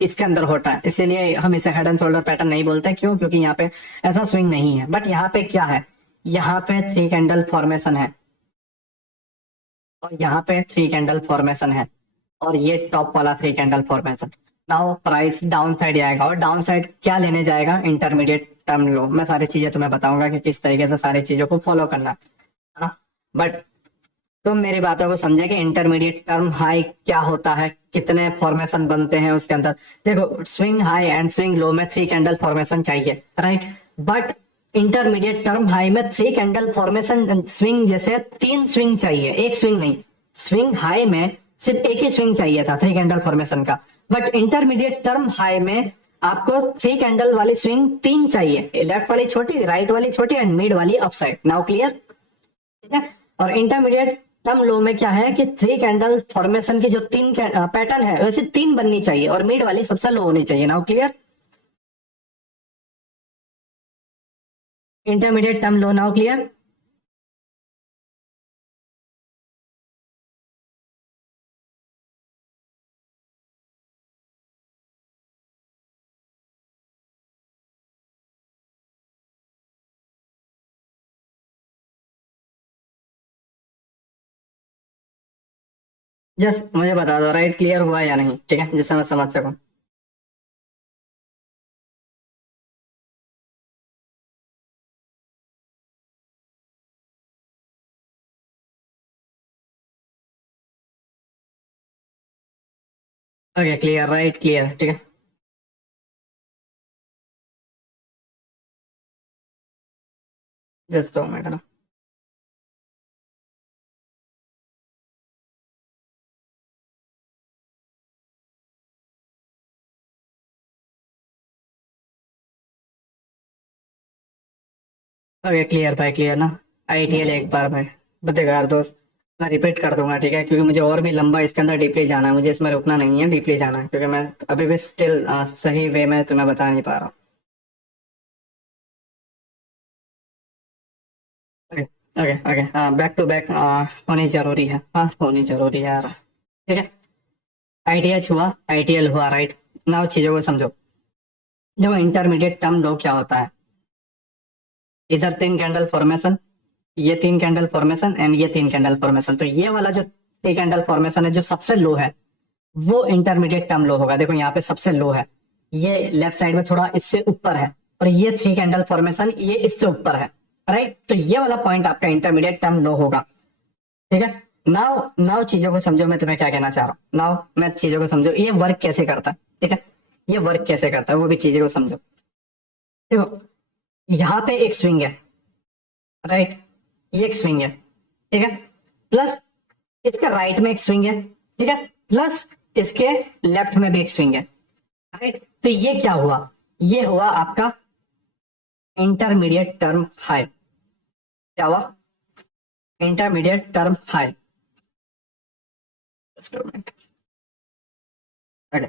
इसके अंदर होता है, इसीलिए हम इसे हेड एंड शोल्डर पैटर्न नहीं बोलते, क्यों, क्योंकि यहाँ पे ऐसा स्विंग नहीं है। बट यहाँ पे क्या है, यहाँ पे थ्री कैंडल फॉर्मेशन है, और यहाँ पे थ्री कैंडल फॉर्मेशन है, और ये टॉप वाला three candle formation. Now price down side जाएगा, और डाउन साइड क्या लेने जाएगा, इंटरमीडिएट टर्म लो। मैं सारी चीजें तुम्हें बताऊंगा कि किस तरीके से सारी चीजों को फॉलो करना है ना। बट तुम मेरी बातों को समझे कि इंटरमीडिएट टर्म हाई क्या होता है, कितने फॉर्मेशन बनते हैं उसके अंदर। देखो, स्विंग हाई एंड स्विंग लो में थ्री कैंडल फॉर्मेशन चाहिए, right. But intermediate term high में थ्री कैंडल फॉर्मेशन, स्विंग जैसे तीन स्विंग चाहिए, एक स्विंग नहीं। स्विंग हाई में सिर्फ एक ही स्विंग चाहिए था थ्री कैंडल फॉर्मेशन का, बट इंटरमीडिएट टर्म हाई में आपको थ्री कैंडल वाली स्विंग तीन चाहिए, लेफ्ट वाली छोटी, राइट वाली छोटी, एंड मिड वाली अपसाइड। नाउ क्लियर, ठीक है। और इंटरमीडिएट टर्म लो में क्या है कि थ्री कैंडल फॉर्मेशन की जो तीन पैटर्न है वैसे तीन बननी चाहिए, और मिड वाली सबसे लो होनी चाहिए। नाउ क्लियर, इंटरमीडिएट टर्म लो, नाउ क्लियर। जस्ट मुझे बता दो राइट, क्लियर हुआ या नहीं, ठीक है, जिससे मैं समझ सकूं। ओके क्लियर, राइट क्लियर, ठीक है। जस्ट दो मिनट ना। ओके क्लियर भाई, क्लियर ना। आईटीएल एक बार भाई बताएगा यार दोस्त, मैं रिपीट कर दूंगा, ठीक है, क्योंकि मुझे और भी लंबा इसके अंदर डीपली जाना है, मुझे इसमें रुकना नहीं है, डीपली जाना है, क्योंकि मैं अभी भी स्टिल सही वे में तुम्हें बता नहीं पा रहा हूँ। Okay okay okay, back to back होनी जरूरी है, हाँ होनी जरूरी है यार, ठीक है। आईटीएच हुआ, आईटीएल हुआ, राइट। नाउ चीजों को समझो। देखो, इंटरमीडिएट टर्म लो क्या होता है, इधर तीन कैंडल फॉर्मेशन, ये तीन कैंडल फॉर्मेशन, एंड ये तीन कैंडल फॉर्मेशन। तो ये वाला जो थ्री कैंडल फॉर्मेशन है जो सबसे लो है, वो इंटरमीडिएट टर्म लो होगा। देखो यहाँ पे सबसे लो है, ये लेफ्ट साइड में थोड़ा इससे ऊपर है, और ये थ्री कैंडल फॉर्मेशन ये इससे ऊपर है, राइट। तो ये वाला पॉइंट आपका इंटरमीडिएट टर्म लो होगा, ठीक है। नाउ नाउ चीजों को समझो, मैं तुम्हें क्या कहना चाह रहा हूँ। नाउ मैं चीजों को समझो, ये वर्क कैसे करता है, ठीक है। ये वर्क कैसे करता है वो भी चीजों को समझो। देखो, यहाँ पे एक स्विंग है, राइट, ये एक स्विंग है, ठीक है। प्लस इसके राइट में एक स्विंग है, ठीक है। प्लस इसके लेफ्ट में भी एक स्विंग है, राइट। तो ये क्या हुआ, ये हुआ आपका इंटरमीडिएट टर्म हाई। क्या हुआ, intermediate term high. Okay,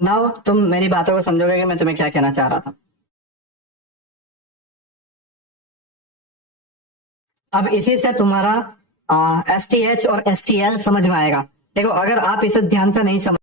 now तुम मेरी बातों को समझोगे कि मैं तुम्हें क्या कहना चाह रहा था। अब इसी से तुम्हारा एस टी एच और एस टी एल समझ में आएगा। देखो, अगर आप इसे ध्यान से नहीं समझ